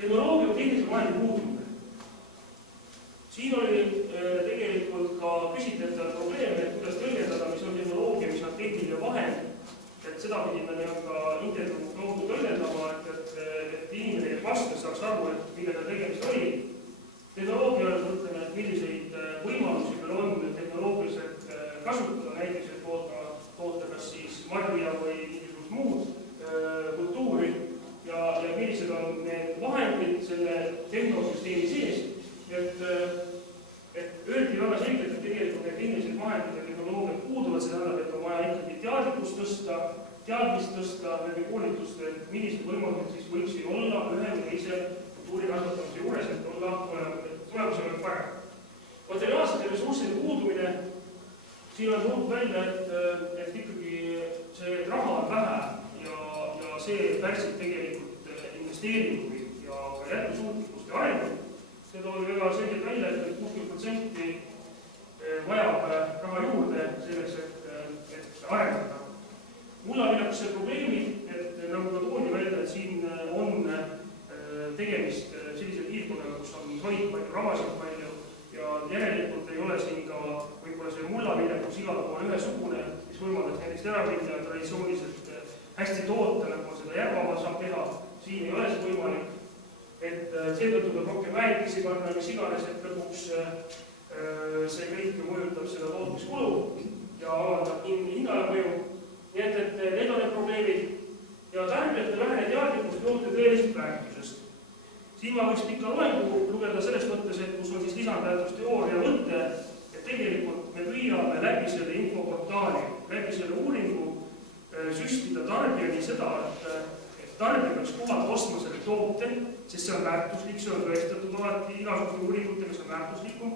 tehnoloogia ja tehnilise vahendi puudumine. Siin oli tegelikult ka küsitlejatel probleeme, et kuidas tõlgendada, mis on tehnoloogia, mis on tehniline vahend, et seda pidime ka intervjuu kaudu tõlgendama, et inimene, kes vastas, saaks aru, et millega tegemist oli. Tehnoloogia mõtleme, et milliseid võimalusi meil on tehnoloogiliselt kasutada, näiteks et toota kas siis marja või mingisugust muud kultuuri ja millised on need vahendid selle tehnosüsteemi sees. Et öeldi väga selgelt, et tegelikult need tehnilised vahendid ja tehnoloogiad puuduvad, see tähendab, et on vaja ikkagi teadmist tõsta läbi koolituste, et millised võimalused siis võiksid olla ühe või teise kultuuri kasvatamise juures, et olla tulemus oleks parem. Materiaalsete ressursside puudumine, siin on tulnud välja, et ikkagi see raha on vähe ja see pärsib tegelikult investeeringuid ja jätkusuutlikkust ja arengut. See toodi väga selgelt välja, et 60% vajab raha juurde selleks, et arendada. Mullaviljakuse probleemid, et nagu ka toodi välja, et siin on tegemist sellise piirkonnaga, kus on toit palju, ravasid palju ja järelikult ei ole siin ka võib-olla see mullaviljakus igal pool ühesugune, mis võimaldaks näiteks teravilja traditsiooniliselt hästi toota, nagu seda järvamaal saab teha, siin ei ole see võimalik. Et seetõttu peab rohkem väetisi panna, mis iganes, et lõpuks see kõik mõjutab seda tootmiskulu ja avaldab hinnale mõju. Nii et need on need probleemid ja tarbijate vähene teadlikkust toote tõelisest väärtusest. Siin ma võiks pikka loengu lugeda selles mõttes, et kus on siis lisandväärtusteooria mõte, et tegelikult me püüame läbi selle infoportaali, läbi selle uuringu süstida tarbijani seda, et tarbija peaks kohalt ostma selle toote, sest see on väärtuslik, see on tõestatud alati igasugune uuringutega, see on väärtuslikum,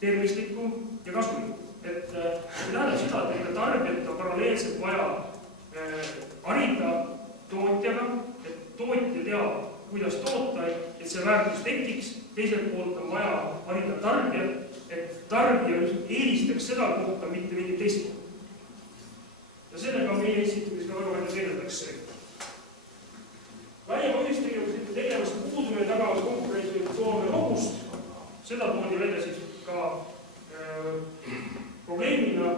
tervislikum ja kasulikum. Et see tähendab seda, et tarbijat on paralleelselt vaja harida tootjaga, et tootja teab, kuidas toota, et see väärtus tekiks, teiselt poolt on vaja harida tarbijat, et tarbija eelistaks seda kohta, mitte mingit teist kohta. Ja sellega meie instituudis ka väga palju tegeldakse. Laiema ühistegevusliku tegevuse puudumine tagamas konkurentsivõime logust, seda toodi välja siis ka probleemina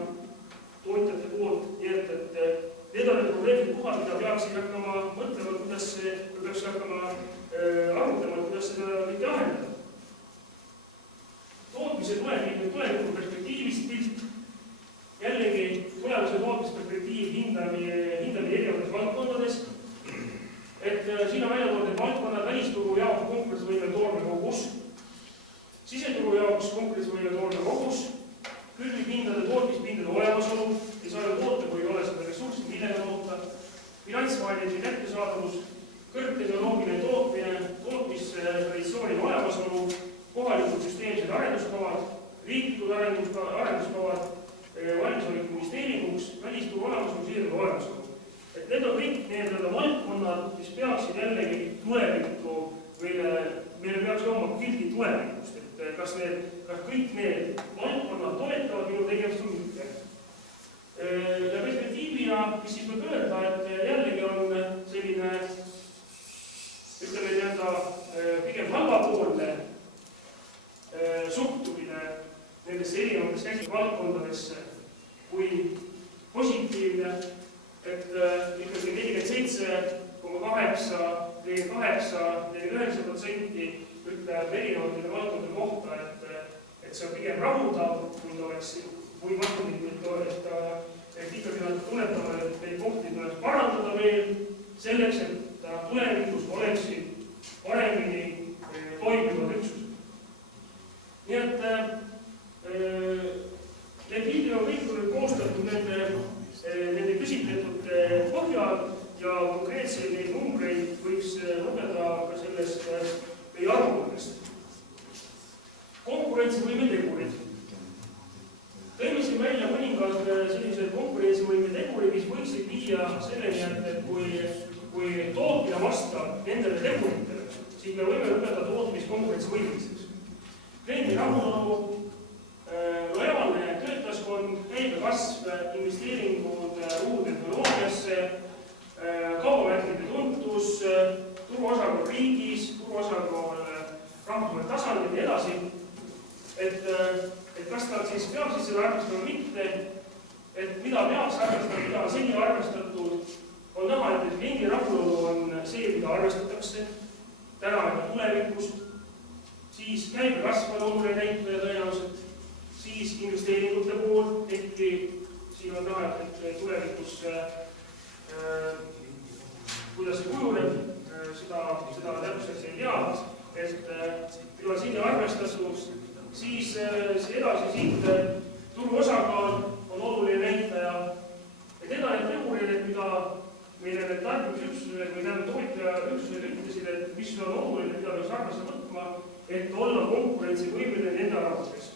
peaksid hakkama mõtlema, kuidas peaks hakkama arutama, kuidas seda kõike lahendada. Tootmise tuleviku perspektiivist pilt. Jällegi tulevuse tootmisperspektiiv hindamine erinevates valdkondades. Et siin on välja toodud valdkonnad välisturu jaoks konkurentsivõime toorme kogus, siseturu jaoks konkurentsivõime toorme kogus, külvikhindade tootmispindade olemasolu, ei saa ju toota, kui ei ole seda ressurssi, millega toota, finantsvahendite kättesaadavus, kõrgtehnoloogiline tootmine, tootmistraditsioonide olemasolu, kohalikud süsteemsed arenduskavad, riiklikud arenduskavad, valmisoleku investeeringuks, välisturu olemasolu, siseturu olemasolu. Et need on kõik need valdkonnad, mis peaksid jällegi tulevikku, meile peaks jooma pildi tulevikust, et kas kõik need valdkonnad toetavad minu tegevust või mitte. Ja perspektiivina, mis siis võib öelda, et jällegi on selline, ütleme pigem halvapoolne suhtumine nendesse erinevatesse käsivaldkondadesse kui positiivne, et ikkagi 47,8, 49% ütleb erinevate valdkondade kohta, et see on pigem rahuldav, kui vastupidi, et ikkagi nad tunnetavad, et neid kohti tuleb parandada veel selleks, et tulevikus oleksid paremini toimivad üksused. Nii et need pildid on kõik koostatud nende küsitletud põhjal ja konkreetseid neid numbreid võiks lugeda ka sellest meie aruandest. Konkurentsivõime tegurid. Tõime siin välja mõningad sellised konkurentsivõime tegurid, mis võiksid viia selleni, et kui tootmine vastab nendele teguritele, siis me võime lugeda tootmiskonkurentsivõimeliseks. Kliendi rahulolu, lojaalne töötajaskond, käibekasv, investeeringud uutehnoloogiasse, kaubamärkide tuntus, turuosakaal riigis, turuosakaal rahvusvahelisel tasandil ja nii edasi. Et kas ta siis peab seda arvestama mitte, et mida peaks arvestama, mida on seni arvestatud, on näha, et kliendi rahulolu on see, mida arvestatakse täna ja tulevikus, siis käibekasv on oluline näitaja tõenäoliselt, siis investeeringute pool, ehkki siin on näha, et tulevikus kuidas see kujuneb, seda täpselt ei tea, et mida siin arvestatud, siis edasi siit turuosakaal on oluline näitaja, et need tegurid, mida meile need tarbimisüksused või tootjaüksused ütlesid, et mis on oluline, mida peaks arvesse võtma, et olla konkurentsivõimeline nende arvates.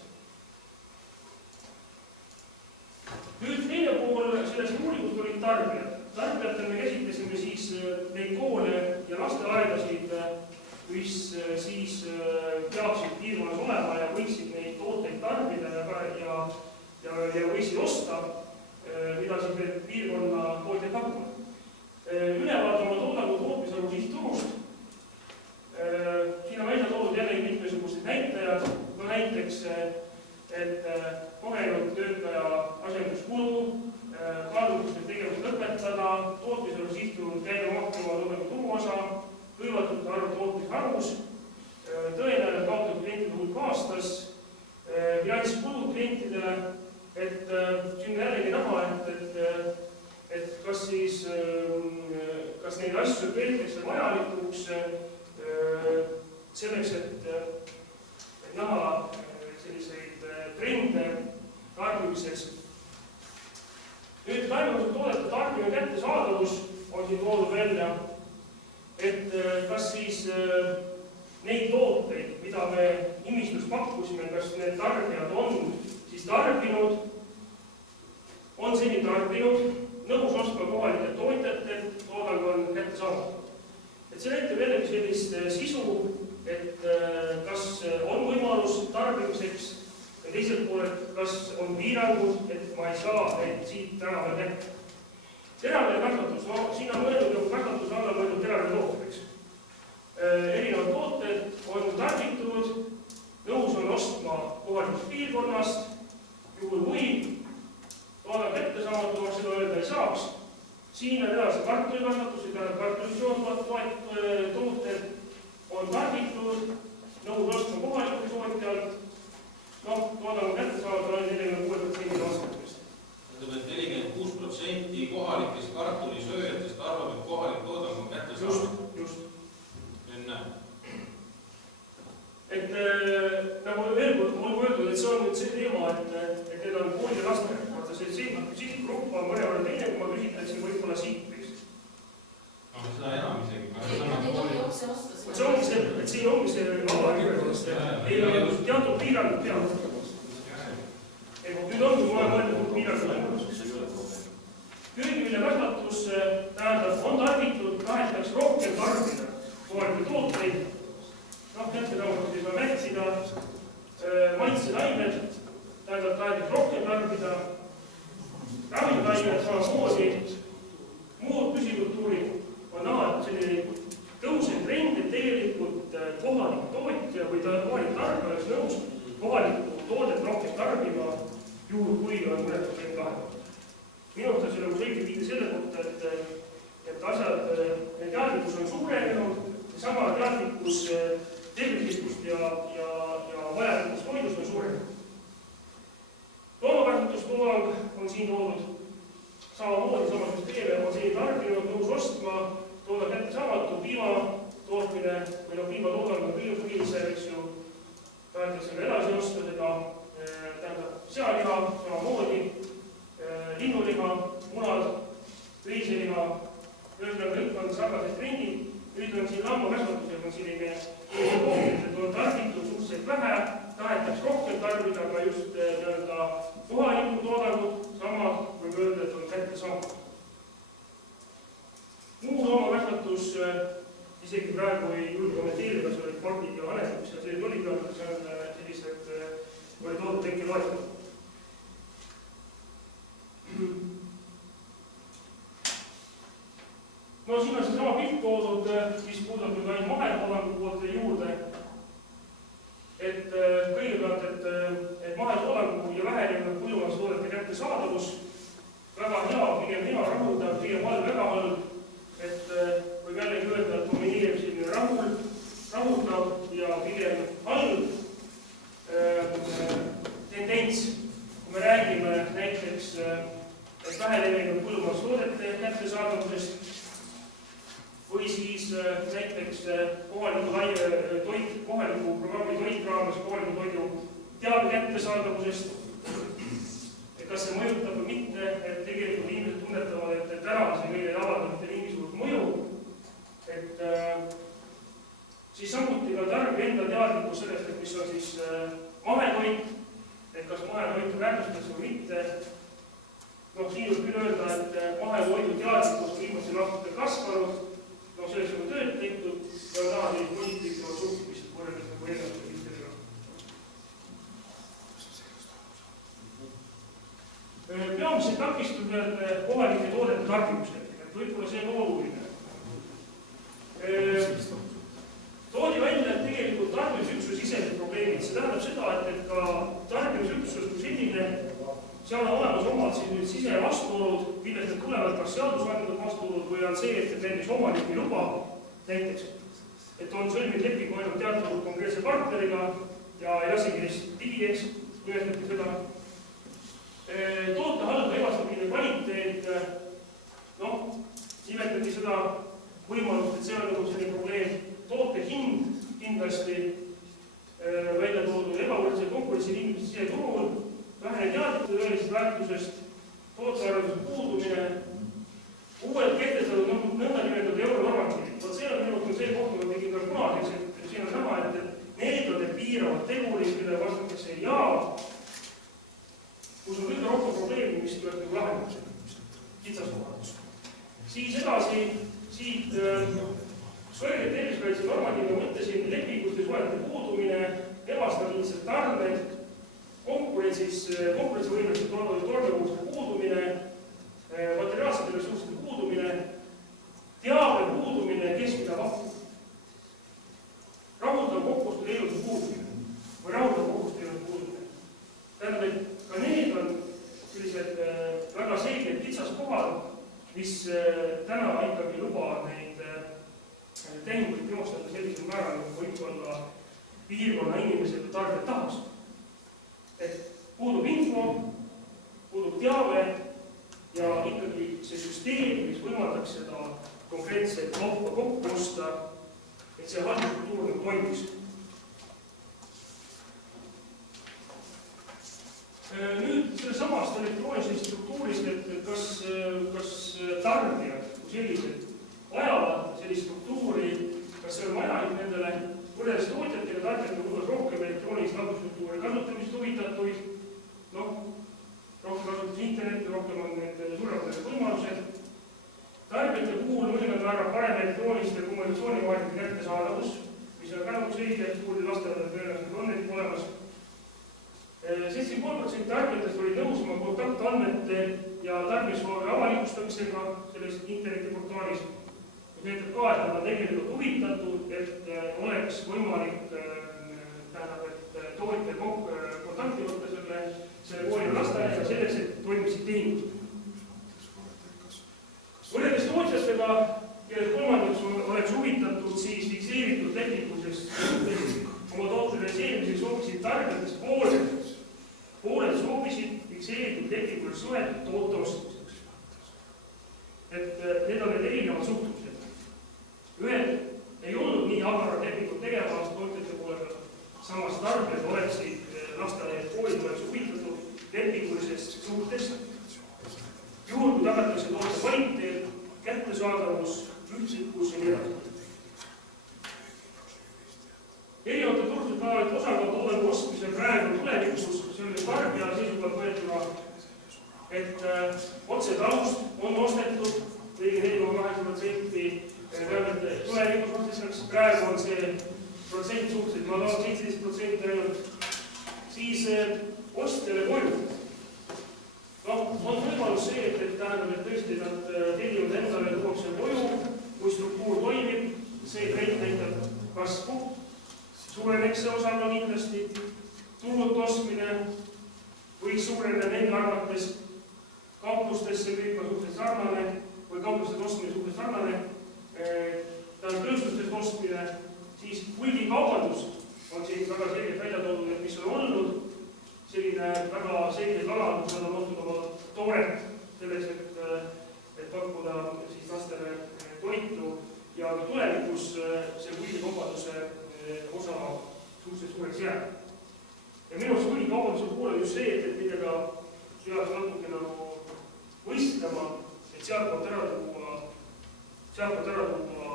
Nüüd teine pool sellest uuringust olid tarbijad. Tarbijatel me käsitlesime siis neid koole ja lasteaedasid, mis siis peaksid piirkonnas olema ja võiksid neid tooteid tarbida ja võiksid osta, mida siis need piirkonna tootjad pakuvad. Ülevaade oma toodangu tootmiselu sihtturust. Siin on välja toodud jällegi mitmesuguseid näitajad, näiteks, et kogenud töötaja asenduskulu, kaalutused tegevust lõpetada, tootmiselu sihtturud käibemaksuva toodangu turuosa, hõivatute arv tootmisharus, tõenäoline kaotatud klientide hulk aastas, finantskulud klientidele, et siin jällegi näha, et kas neid asju peetakse vajalikuks selleks, et näha selliseid trende tarbimises. Nüüd taimemustoodete tarbimine kättesaadavus on siin toodud välja, et kas siis neid tooteid, mida me nimistus pakkusime, kas need tarbijad on siis tarbinud, on seni tarbinud, nõus ostma kohalike tootjate, toodang on kättesaadav. Et see näitab jällegi sellist sisu, et kas on võimalus tarbimiseks ja teiselt poolelt, kas on piirangud, et ma ei saa neid siit täna veel kätte. Teravile kasvatus, no siin on mõeldud nagu kasvatus alla mõeldud teravile tootmiseks. Erinevad tooted on tarbitud, nõus on ostma kohalikust piirkonnast, juhul kui toodang kättesaamatu, seda öelda ei saaks. Siin on edasi kartulikasvatus, kasutusi, tähendab kartulis seonduvad tooted on tarbitud, nõus ostma kohalikult tootjalt, toodangu kättesaadavus on 46% aastatest. Tähendab, et 46% kohalikest kartulisööjatest arvab, et kohalik toodang on kättesaadav. Just. Enne. Et nagu veel kord on öeldud, et see on nüüd see teema, et need on kooli laste. Vaata, see sihtgrupp on mõnevõrra teine, kui ma küsitleksin võib-olla sihtpist. Seda enam isegi. Nad ei tohi otse osta. See ongi see, et siin ongi see avalikult, meil on teatud piirangud peal. Nüüd ongi kohe mõeldud piirangud. Köögiviljakasvatus tähendab, on tarbitud, tahetakse rohkem tarbida kohalikke tooteid. Kättesaadavus ei saa märtsida, maitseained, tähendab, tahetakse rohkem tarbida. Ravimtained samamoodi, muud püsikultuurid on näha, et selline tõusev trend, et tegelikult kohalik tootja või kohalik tarbija oleks nõus kohalikku toodet rohkem tarbima, juhul kui on mõned probleemid lahendatud. Minu arust on see nagu selge viide selle kohta, et asjad, teadlikkus on suurenenud, sama teadlikkus tervislikust ja vajalikust toidust on suurenenud. Loomakasvatustoodang on siin toodud samamoodi, sama süsteeme on siin tarbinud, nõus ostma, toodang kättesaamatu, piimatootmine või piimatoodang on kõige põhilisem, eks ju, tahetakse ka edasi osta seda, tähendab sealiha samamoodi, linnuliha, munad, veiseliha, ühesõnaga kõik on sarnased trendid. Nüüd on siin lammakasvatusel on selline et on tarbitud suhteliselt vähe, tahetakse rohkem tarbida, aga just kohalikku toodangut, sama võib öelda, et on kättesaamatu. Muu loomakasvatus, isegi praegu ei julge kommenteerida, kas olid Mardid ja Anetid, mis seal sellised olid, aga see on sellised, oli toodud väike loetelu. No siin on see sama pilt toodud, mis puudab nüüd ainult mahetoodangu poolte juurde. Et kõigepealt, et mahetoodangu ja vähenenud põllumajandustoodete kättesaadavus väga hea, pigem hea, rahuldav, pigem halb, väga halb. Et võib jällegi öelda, et domineerib selline rahuldav ja pigem halb tendents. Kui me räägime näiteks, et vähenenud põllumajandustoodete kättesaadavusest, või siis näiteks kohaliku programmi toit raames kohaliku toidu teabe kättesaadavusest, et kas see mõjutab või mitte, et tegelikult inimesed tunnetavad, et täna see meile ei avalda mitte mingisugust mõju, et siis samuti ka tarbija enda teadlikkus sellest, et mis on siis mahetoit, et kas mahetoitu väärtustatakse või mitte. Siin võib küll öelda, et mahetoidu teadlikkus on viimasel aastatel kasvanud, selleks on tööd tehtud ja on näha sellist positiivsemat suhtumist võrreldes nagu eelnevate listedega. Peamised takistused kohalike toodete tarbimisel, et võib-olla see on oluline. Toodi välja, et tegelikult tarbimisüksuse sisesed probleemid, see tähendab seda, et ka tarbimisüksus kui selline, seal on olemas omad sisevastuolud, millest need tulevad kas seadusandlikud vastuolud või on see, et näiteks omanik ei luba, näiteks, et on sõlminud lepingu ainult teatud konkreetse partneriga ja ei lasi neist digieks, nimetati seda. Toote halb ebastabiilne kvaliteet, nimetati seda võimalust, et see on nagu selline probleem. Toote hind kindlasti välja toodud ebavõrdse konkurentsitingimuste siseturul, vähene teadlikud tõelisest väärtusest, tootearvestuse puudumine, uued kehtestatud nõndanimetatud euronormatiivid. See on minu see koht, ma tegin ka kunagi, et siin on näha, et need on need piiravad tegurid, mille vastatakse ja, kus on kõige rohkem probleemi, mis tuleb nagu lahendada. Kitsaskohad. Siis edasi, siit kõrged tervisekaitse normatiivne mõtlesin lepinguste suhete puudumine, ebastabiilsed tarned, konkurentsivõimeliste toormekoguste puudumine, materiaalsete ressursside puudumine, teabe puudumine, kes mida pakub. Rahuldav kokkuostu teenuse puudumine või rahuldav kokkuostu teenuse puudumine. Tähendab, et ka need on sellised väga selged kitsaskohad, mis täna ikkagi luba piirkonna inimesed ja tarbijad tahaks. Et puudub info, puudub teave ja ikkagi see süsteem, mis võimaldaks seda konkreetset kaupa kokku osta, et see halduskultuur nagu toimiks. Nüüd sellessamast elektroonilisest struktuurist, et kas tarbijad kui sellised vajavad sellist struktuuri, kas see on vajalik nendele võrreldes tootjatega, tarbijatega hulgas rohkem elektroonilist haldusstruktuuri kasutamisest huvitatuid, rohkem kasutatakse internetti, rohkem on need suuremad võimalused. Tarbijate puhul mõningal määral parem elektrooniliste kommunikatsioonivahendite kättesaadavus, mis on väga selge, et kuuldi lastele tõenäoliselt on neid olemas. 73% tarbijatest olid nõus oma kontaktandmete ja tarbimisvooga avalikustamisega selles internetiportaalis. See näitab ka, et nad on tegelikult huvitatud, et oleks võimalik et tootja kontakti võtta selle kooli lasteaeda selleks, et toimiksid tehingud. Võrreldes tootjatega, kellest kolmandaks oleks huvitatud siis fikseeritud lepingusest oma toote realiseerimiseks soovisid tarbijatest pooled soovisid fikseeritud lepingulist suhet toote ostmiseks. Et need on need erinevad suhtumised. Ühed ei olnud nii agarad lepingut tegema tootjate poole peal, samas tarbijad oleksid lasteaiad koolid oleks huvitatud lepingulisest suhtest. Juhul, kui tagatakse toote kvaliteet, kättesaadavus, ühtsikkus ja nii edasi. Erinevate turustuskanalite osakaal toodangu ostmisel praegu tulevikus, see on tarbija seisukohalt võetuna, et otse talust on ostetud ligi 4,8%, tulevikus ostmiseks, praegu on see protsent suhteliselt, ma tahan 17% ainult, siis ostjale koju. On võimalus see, et tähendab, et tõesti nad tellivad endale tuuakse koju, kui struktuur toimib, see trend näitab kasvu, suureneks see osakaal kindlasti, turult ostmine võiks suureneda enda arvates, kauplustesse kõik on suhteliselt sarnane või kauplustesse ostmine suhteliselt sarnane, tööstustest ostmine, siis hulgikaubandus on siin väga selgelt välja toodud, et mis on olnud selline väga selge kanal, kus nad on ostnud oma tooret selleks, et pakkuda siis lastele toitu ja tulevikus see hulgikaubanduse osa suhteliselt suureks jääb. Ja minu arust hulgikaubanduse poole just see, et millega peaks natuke nagu võistlema, et sealtpoolt ära tuua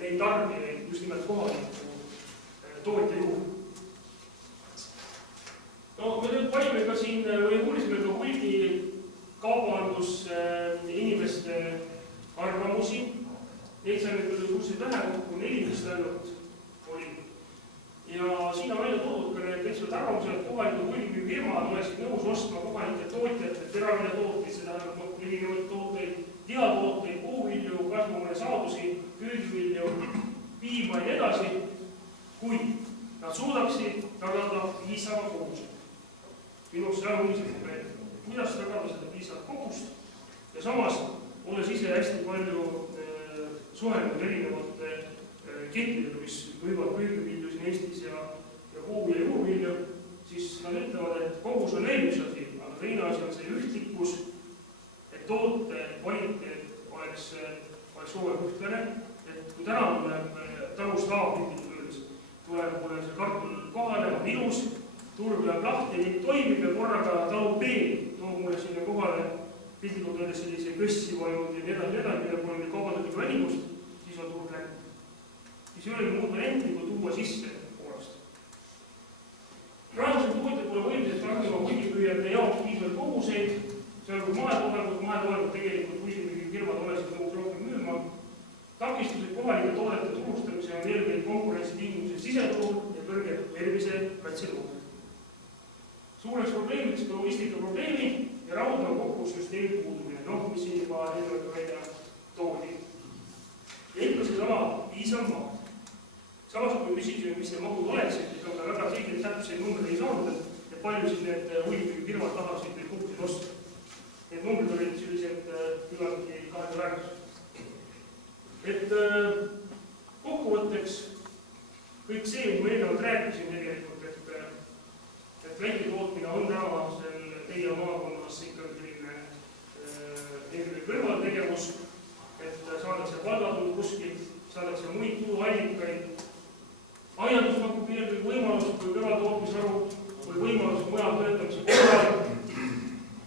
neid tarbijaid just nimelt kohaliku tootja juurde. No me nüüd panime ka siin või uurisime ka hulgikaubandus inimeste arvamusi. Neid saime küll suhteliselt vähe kokku, 14 ainult oli. Ja siin on välja toodud ka need ekstra arvamused, et kohalikud hulgimüügifirmad oleksid nõus ostma kohalike tootjate, teravilja-tooteid, seda erinevaid tooteid, lihatooteid, puuvilju, kasvuhoone saadusi, köögivilju, piima ja edasi, kui nad suudaksid tagada piisava koguse. Minus see on ise probleem. Kuidas tagada seda piisavat kogust? Ja samas, olles ise hästi palju suhelnud erinevate kettidega, mis võivad köögivilju siin Eestis ja puuvilju ja juurvilju, siis nad ütlevad, et kogus on üks asi, aga teine asi on see ühtlikkus, et toote kvaliteet oleks kogu aeg ühtlane, et kui täna tuleb talust A piltlikult öeldes, tuleb mulle see kartul kohale, on ilus, turg läheb lahti, nii toimib ja korraga talu B toob mulle sinna kohale piltlikult öeldes sellise kõssi vajud ja nii edasi, mille pole meil kaubandatud välimust, siis on turg läinud. Siis ei ole muud varianti, kui tuua sisse poolest. Praegusel tootjad pole võimsed targima hulgimüüjate jaoks piisavalt koguseid, see on kui mahetoodangut tegelikult hulgimüügifirmad oleksid nõus rohkem müüma. Takistused kohalike toodete turustamise on eelkõige konkurentsitingimused siseturul ja kõrged tervisekaitsenõuded. Suureks probleemiks ka logistika probleemi ja raudne kokkusüsteemi puudumine, mis siin juba eelnevalt välja toodi. Ja ikka seesama piisav maht. Samas, kui küsisime, mis need mahud oleksid, siis on ka väga selgelt täpseid numbreid ei saanud, et paljusid need hulgimüügifirmad tahaksid neid koguseid osta. Need numbrid olid sellised küllaltki kaheväärtused. Et kokkuvõtteks kõik see, mis ma eelnevalt rääkisin tegelikult, et väiketootmine on täna teie maakonnas ikkagi selline kõrvaltegevus, et saadakse palgatulu kuskilt, saadakse muid tuluallikaid. Aiandus pakub eelkõige võimalust, kui kõrvaltootmisvaru või võimalused mujal töötamise korral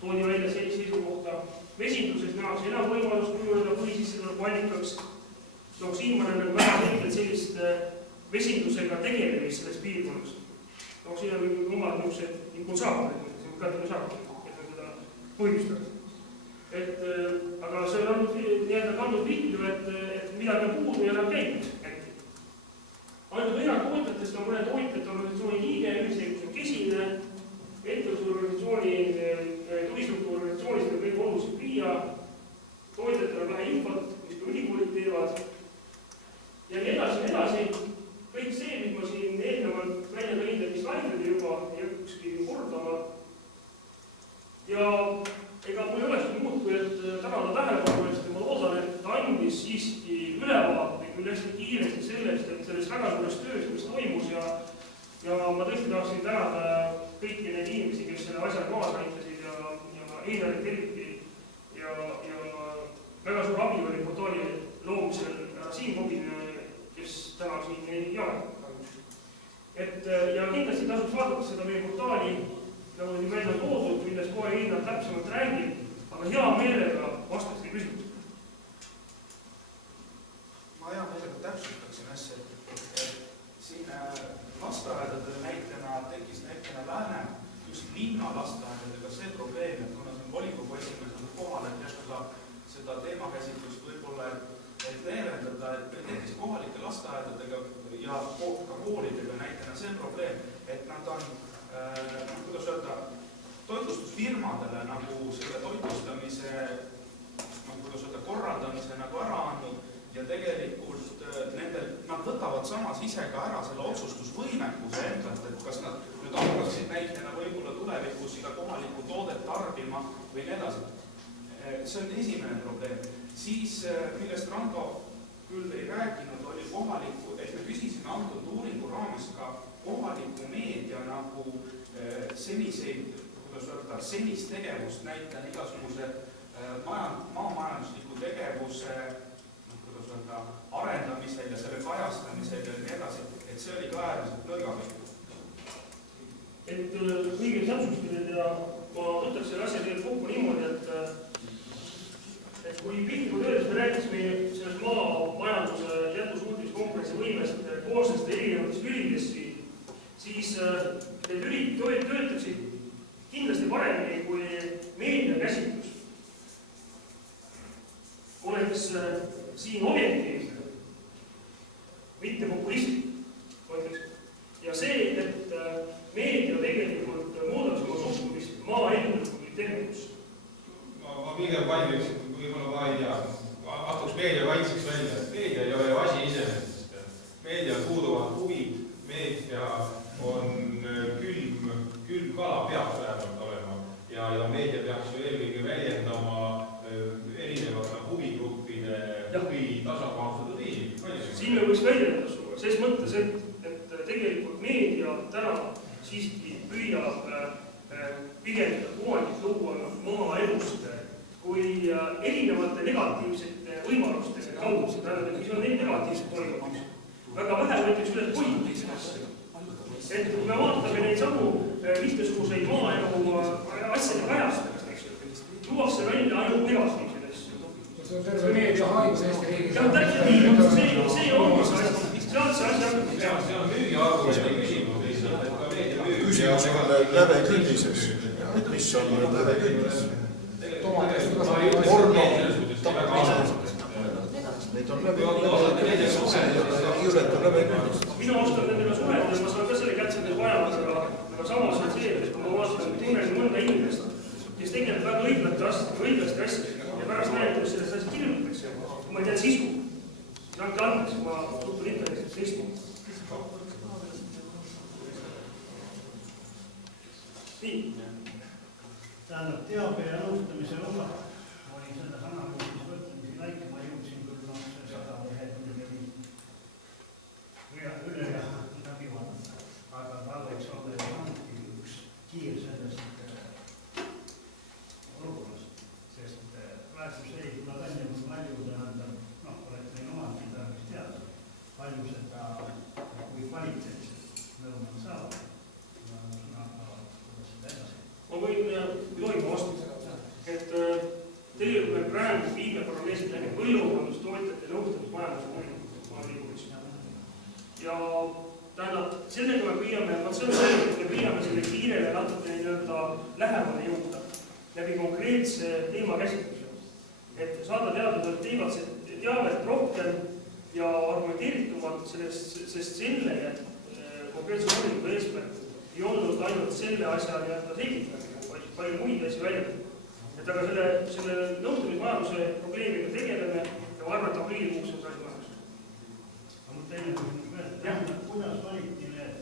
toodi välja sellist seisukohta. Mesinduses nähakse enam võimalust kujuneda põhisissetuleku allikaks. Siin ma näen väga selgelt sellist mesindusega tegelemist selles piirkonnas. Siin on omad niisugused impulsaatorid, et on seda põhjustada. Aga see on kandnud vilju, et midagi on puudu ja nad käib. Ainult tootjatest on mõne tootjate organisatsiooni liige, ühistegevus on kesine, ettevõtlusorganisatsiooni, tugistruktuurorganisatsioonist on kõik oluliselt viia, tootjatel on vähe infot, mis ka ülikoolid teevad. Ja nii edasi. Kõik see, mis ma siin eelnevalt välja tõin, mis slaidid juba ei ükski kordama. Ja ega mul ei olekski muud, kui et tänada tähelepanu eest ja ma loodan, et ta andis siiski ülevaate küll hästi kiiresti sellest, et sellest väga suurest tööst, mis toimus ja ma tõesti tahaksin tänada kõiki neid inimesi, kes selle asja kaasa aitasid ja Einarit eriti ja väga suur abi oli portaali loomisel Siim Kobin, kes täna siin ei ole. Ja kindlasti tasuks vaadata seda meie portaali, nagu siin välja toodud, millest kohe Einar täpsemalt räägib, aga hea meelega vastaks teie küsimusele. Ma hea meelega täpsustaksin asja, et siin lasteaedade näitena tekkis näitena Lääne just linna lasteaedadega see probleem, et kuna siin volikogu esimees on kohal, et järsku saab seda teemakäsitlust võib-olla et leevendada, et tekkis kohalike lasteaedadega ja ka koolidega näitena see probleem, et nad on, kuidas öelda, toitlustusfirmadele nagu selle toitlustamise, kuidas öelda, korraldamise nagu ära andnud ja tegelikult nad võtavad samas ise ka ära selle otsustusvõimekuse endast, et kas nad nüüd hakkaksid näitena võib-olla tulevikus seda kohalikku toodet tarbima või nii edasi. See on esimene probleem. Siis, millest Rando küll ei rääkinud, oli kohaliku, et me küsisime antud uuringu raames ka kohaliku meedia nagu seniseid, kuidas öelda, senist tegevust näitan igasuguse maamajandusliku tegevuse arendamisel ja selle kajastamisel ja nii edasi, et see oli ka äärmiselt nõrgavik. Et õigelt täpsustada ja ma võtaks selle asja tegelikult kokku niimoodi, et kui piltlikult öeldes me rääkisime sellest maamajanduse jätkusuutlikust konkurentsivõimest koosnevast erinevatest lülidest, siis need lülid töötaksid kindlasti paremini kui meedia käsitlus. Oleks siin objektiivne, mitte populistlik, ma ütleks. Ja see, et meedia tegelikult muudaks oma suhtumist maaellu kui tegevus. Ma pigem valmiks, võib-olla ma ei tea, astuks meedia kaitseks välja, et meedia ei ole ju asi iseenesest. Meedia puuduvad huvid, meedia on külm kala peaks vähemalt olema ja meedia peaks ju eelkõige väljendama erinevate huvigruppide huvi tasakaalustatud viisi. Siin me võiks väljendada sulle, ses mõttes, et tegelikult meedia täna siiski püüab pigem kuvandit luua maaelust kui erinevate negatiivsete võimalustega kaudu. Tähendab, mis on need negatiivsed toimunud. Väga vähe võetakse üles positiivsed asja. Et kui me vaatame neid samu mitmesuguseid maaelu asjade kajastamist, tuuakse välja ainult negatiivsed asju. See on meedia haigus Eesti riigis. Ja täpselt nii, see ongi see asi. Sealt see asi hakkab. See on müügiarvuste küsimus lihtsalt, et ka meedia müügi. Küsimus on lävekünnises. Mis on lävekünnis? Porno. Neid on lävekünnis. Ei ületa lävekünnis. Mina oskan nendega suhelda ja ma saan ka selle kätsendel vajama, aga samas on see, et kui ma vaatan tunnen mõnda inimest, kes tegeleb väga õiglaste asjadega ja pärast näeb, kus sellest asjast kirjutatakse, kui ma ei tea sisu, siis andke andeks, kui ma tuttun internetis sisu. Nii. Tähendab, teabe ja nõustamise osa oli selles analüüsis võtmisi väike, ma jõudsin küll 100 lehekülge üle palju seda, kui kvaliteetset nõu nad saavad ja kuidas seda edasi. Ma võin, kui tohib vastu, et tegelikult me praegu viime paralleelselt läbi põllumajandustootjate nõustamismajanduse liigumis. Ja tähendab, sellega me püüame, see on selline, et me püüame selle kiirele natuke lähemale jõuda läbi konkreetse teema käsitluse. Et saada teada teavet rohkem ja argumenteeritumalt sellest, sest selle konkreetse volikogu eesmärk ei olnud ainult selle asja selgitamine, vaid palju muid asju välja. Et aga selle nõustamismajanduse probleemiga tegeleme ja ma arvan, et aprillikuuks on see majandus. Aga mul teine küsimus veel, kuidas valiti need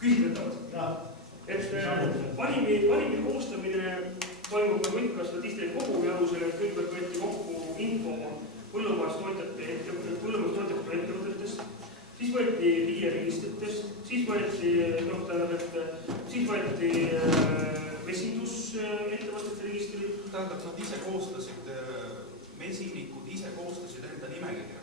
küsitletavad? Et valimi koostamine toimub nagu ikka statistilise kogumi alusel, et kõigepealt võeti kokku info põllumajandustootjate ettevõtetest, siis võeti riieregistritest, siis võeti mesindusettevõtete registri. Tähendab, nad ise koostasid, mesinikud ise koostasid enda nimekirja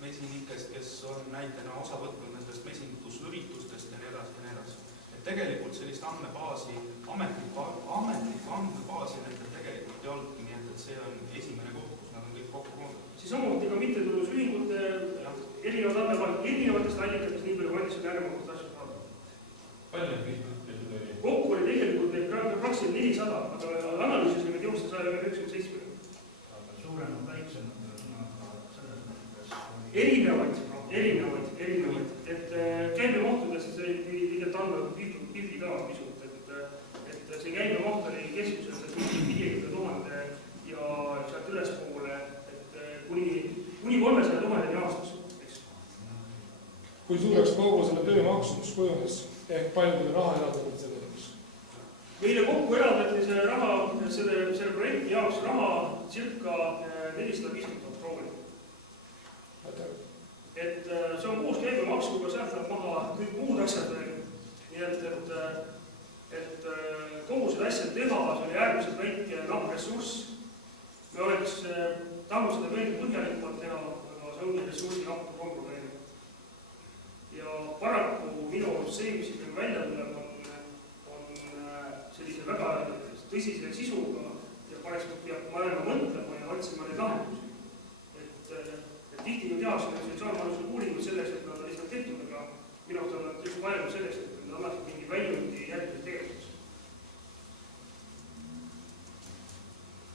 mesinikest, kes on näitena osa võtnud nendest mesindusüritustest ja nii edasi ja nii edasi. Et tegelikult sellist andmebaasi, ametlikku andmebaasi nendel tegelikult ei olnud, nii et see on esimene koht, kus nad on kõik kokku koondatud. Siis samuti ka mittetulundusühingute erinevad andmebaasid erinevatest allikatest, nii palju valmis on järgmast asju saada. Palju neid küsitletud oli? Kokku oli tegelikult neid praktiliselt 400, aga analüüsis oli jõusta 197. Aga suuremad, väiksemad selles mõttes erinevaid. Et käibemohtudest pidid andma pildi ka pisut, et see käibemaht oli keskmiselt 50 000 ja sealt ülespoole, et kuni 300 000 aastas. Kui suureks kogu selle töö maksumus kujunes, ehk palju teile raha eraldati selle jaoks? Meile kokku eraldati see raha, selle projekti jaoks raha circa 450 000 krooni. Et see on koos käibemaksuga, sealt läheb maha kõik muud asjad veel. Nii et kogu seda asja teha, see oli äärmiselt väike ressurss. Me oleks tahtnud seda veelgi põhjalikumalt teha, aga see ongi ressursi napp probleem. Ja paraku minu see, mis siin välja tuleb, on sellise väga tõsise sisuga ja peab maailma mõtlema ja otsima neid lahendusi. Tihti me tehakse sotsiaalmajanduslikud uuringud selleks, et nad on lihtsalt tehtud, aga minu arust on nad just vajanud selleks, et nad annaksid mingi väljundi järgmises tegevuseks.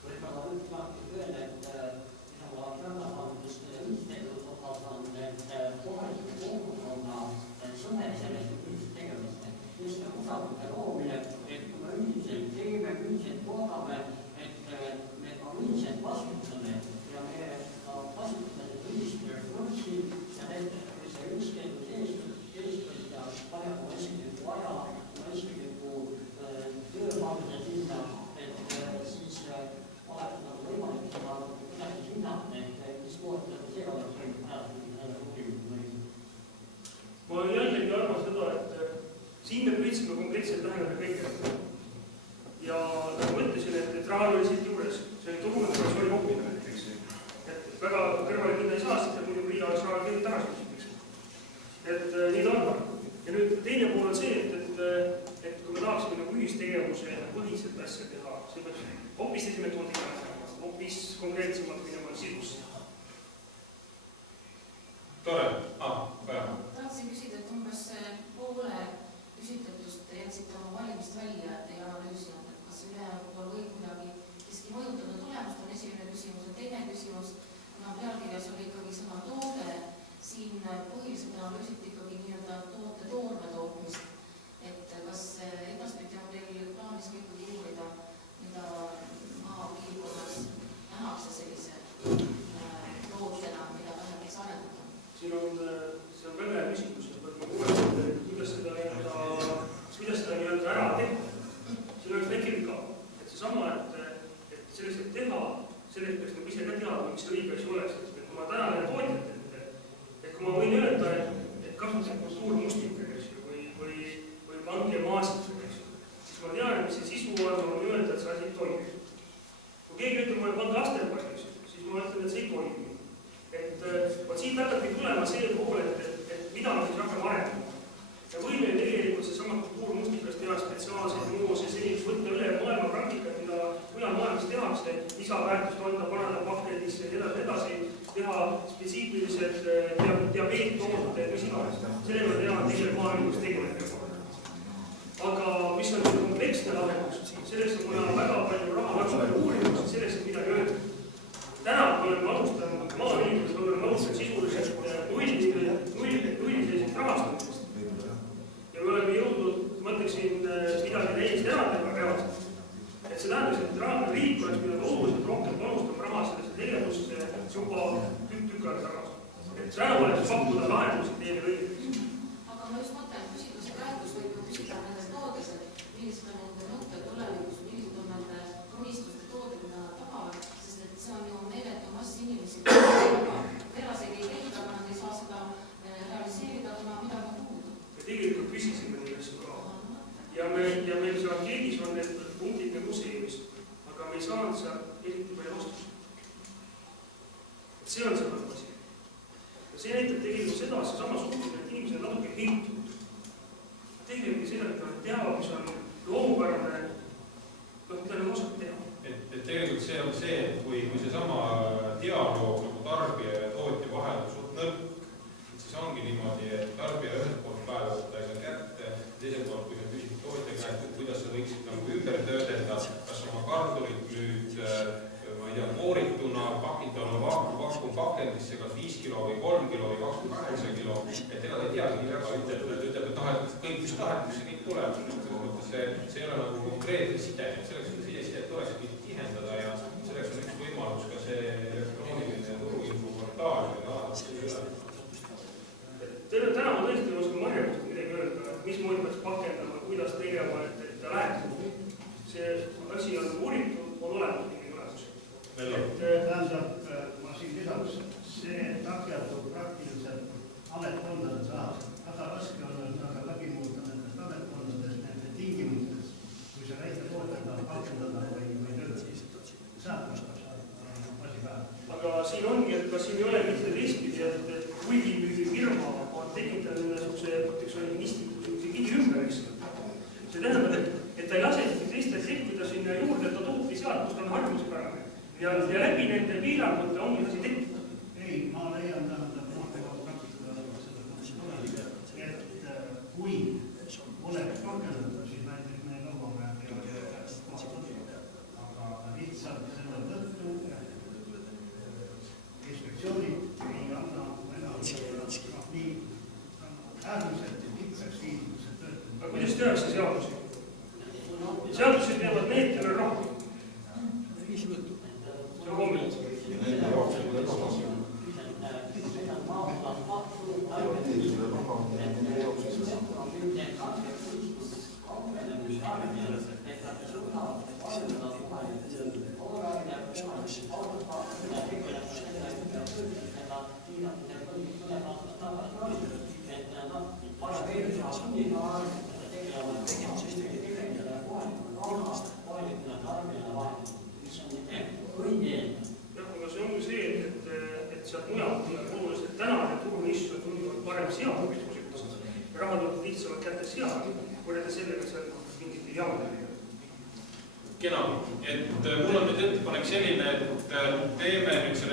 Võib-olla nüüd tahaksin öelda, et Isamaa Kõrvapandust ühistegevus osas on need kohaliku kogukonna sõne sellest ühistegevust. Just usalduse loomine, et kui me üldiselt teeme, üldiselt toodame, et me ka üldiselt vastutame ja me kasutame ühistöökursi ja näiteks see ühistegevus ja parem on esimlikku aja, esimlikku tööpauze sinna, et siis oleks nagu võimalik seda kuidagi hinnata, et mis kohta see oleks võimalik. Ma jällegi arvan seda, et siin me püüdsime konkreetselt läheneda kõigile. Ja nagu ma ütlesin, et raha oli siit juures, see oli dokumentatsiooni koppimine. Väga kõrvale minna ei saa, sest et muidu Riia oleks raha kõige tagasi küsitakse. Et nii ta on. Ja nüüd teine pool on see, et kui me tahaksime nagu ühistegevuse põhiselt asja teha, see peaks hoopis teise metoodika, hoopis konkreetsemalt minema sisusse. Tore. Päeva. Tahtsin küsida, et umbes poole küsitletust jätsite oma valimist välja, et ei analüüsinud, et kas ülejäänud võib kuidagi siiski mõjutada tulemust, on esimene küsimus ja teine küsimus. Pealkirjas oli ikkagi sõna toode, siin põhiliselt analüüsiti ikkagi nii-öelda toote toorme tootmist, et kas edaspidi on teil plaanis ikkagi uurida, mida maapiirkonnas nähakse sellise tootena, mida vähemaks arendada? Siin on siit hakkabki tulema see pool, et mida me siis hakkame arendama. Ja võime tegelikult seesama kultuurmustikas teha spetsiaalseid moose, selliseks võtta üle maailma praktikat, mida mujal maailmas tehakse, lisaväärtust anda, paneda pakendisse ja edasi, teha spetsiifilised diabeetitooted, mis iganes. Sellega teha teisel maailmas tegeleda. Aga mis on kompleksne lahendus, selleks on vaja väga palju raha, väga palju uurimus, selleks on midagi öelda. Täna me oleme alustanud, maainimesed oleme alustanud sisuliselt nulliseisest rahastamisest. Ja me oleme jõudnud, ma ütleksin, midagi täiesti ära teha reaalselt. Et see tähendab, et riik oleks midagi oluliselt rohkem panustama raha sellesse tegevusse juba tükk aega tagasi. Et täna oleks pakkuda lahendusi teile õigeks. Aga ma just mõtlen, küsimuse käigus võib ju küsida nendest toodest, millised on nende mõtted tulevikus, millised on nende unistuste tooded, mida nad tahavad, sest et see on ju meeletu mass inimesi, terasegi ei leida, aga nad ei saa seda realiseerida, kuna midagi on puudu. Me tegelikult küsisime neid asju ka. Ja meil seal ankeedis on need punktid museemis, aga me ei saanud seal eriti palju vastust. See on see asi. Ja see näitab tegelikult seda, et seesama suhtumine, et inimesed on natuke heitunud. Tegelikult seda, et nad teavad, mis on loomupärane, mida nad osad teha. Et tegelikult see on see, et kui seesama dialoog nagu tarbija ja tootja vahel on suht nõrk, siis ongi niimoodi, et tarbija ühelt poolt päeva võtta ei saa kätte, teiselt poolt, kui sa küsid tootja käest, et kuidas sa võiksid nagu ümber töödelda, kas oma kartulit nüüd, ma ei tea, koorituna, pakituna, pakun pakendisse, kas 5 kilo või 3 kilo või 28 kilo, et ega ta ei teagi nii väga, ütleb, et kõik, mis tahetakse, kõik tuleb. See ei ole nagu konkreetne side, selleks, et sidet tulekski tihendada ja selleks on üks võimalus ka see elektrooniline turuinfoportaal, Täna ma tõesti oskan Marjamust midagi öelda, et mismoodi peaks pakendama, kuidas tegema, et ta läheb. See asi on uuritud, on olemas mingi tulemus. Tähendab, ma siin lisaks, see takerdub praktiliselt ametkondade saas. Väga raske on aga läbi muuta nendest ametkondadest, nende tingimustes, kui see väike tootega pakendada või töötada. Saab asi päeva. Aga siin ongi, et kas siin ei ole mitte teistpidi, et hulgimüügifirma on tekitanud niisuguse mistiku kigi ümber, eks. See tähendab, et ta ei lase teistel tekkida sinna juurde, et ta toobki sealt, kus ta on harjumuspärane. Ja läbi nende piirangute ongi asi tekkinud. Ei, ma leian tähendab, et kui oleks rakendada, siis näiteks me nõuame aga lihtsalt selle tõttu inspektsioonid ei anna nii äärmiselt kitsaks viiduse töötada. Aga kuidas tehakse seadusi? Seadusi teevad need, kellel raha. See on komment. See ongi see, et sealt mujalt oluliselt tänane turunissu tunduvad parem seadus. Raha tuleb lihtsamalt kätte seadus, võrreldes sellega, et seal mingit jaamad. Kena, et mul on nüüd ettepanek selline, et teeme nüüd selle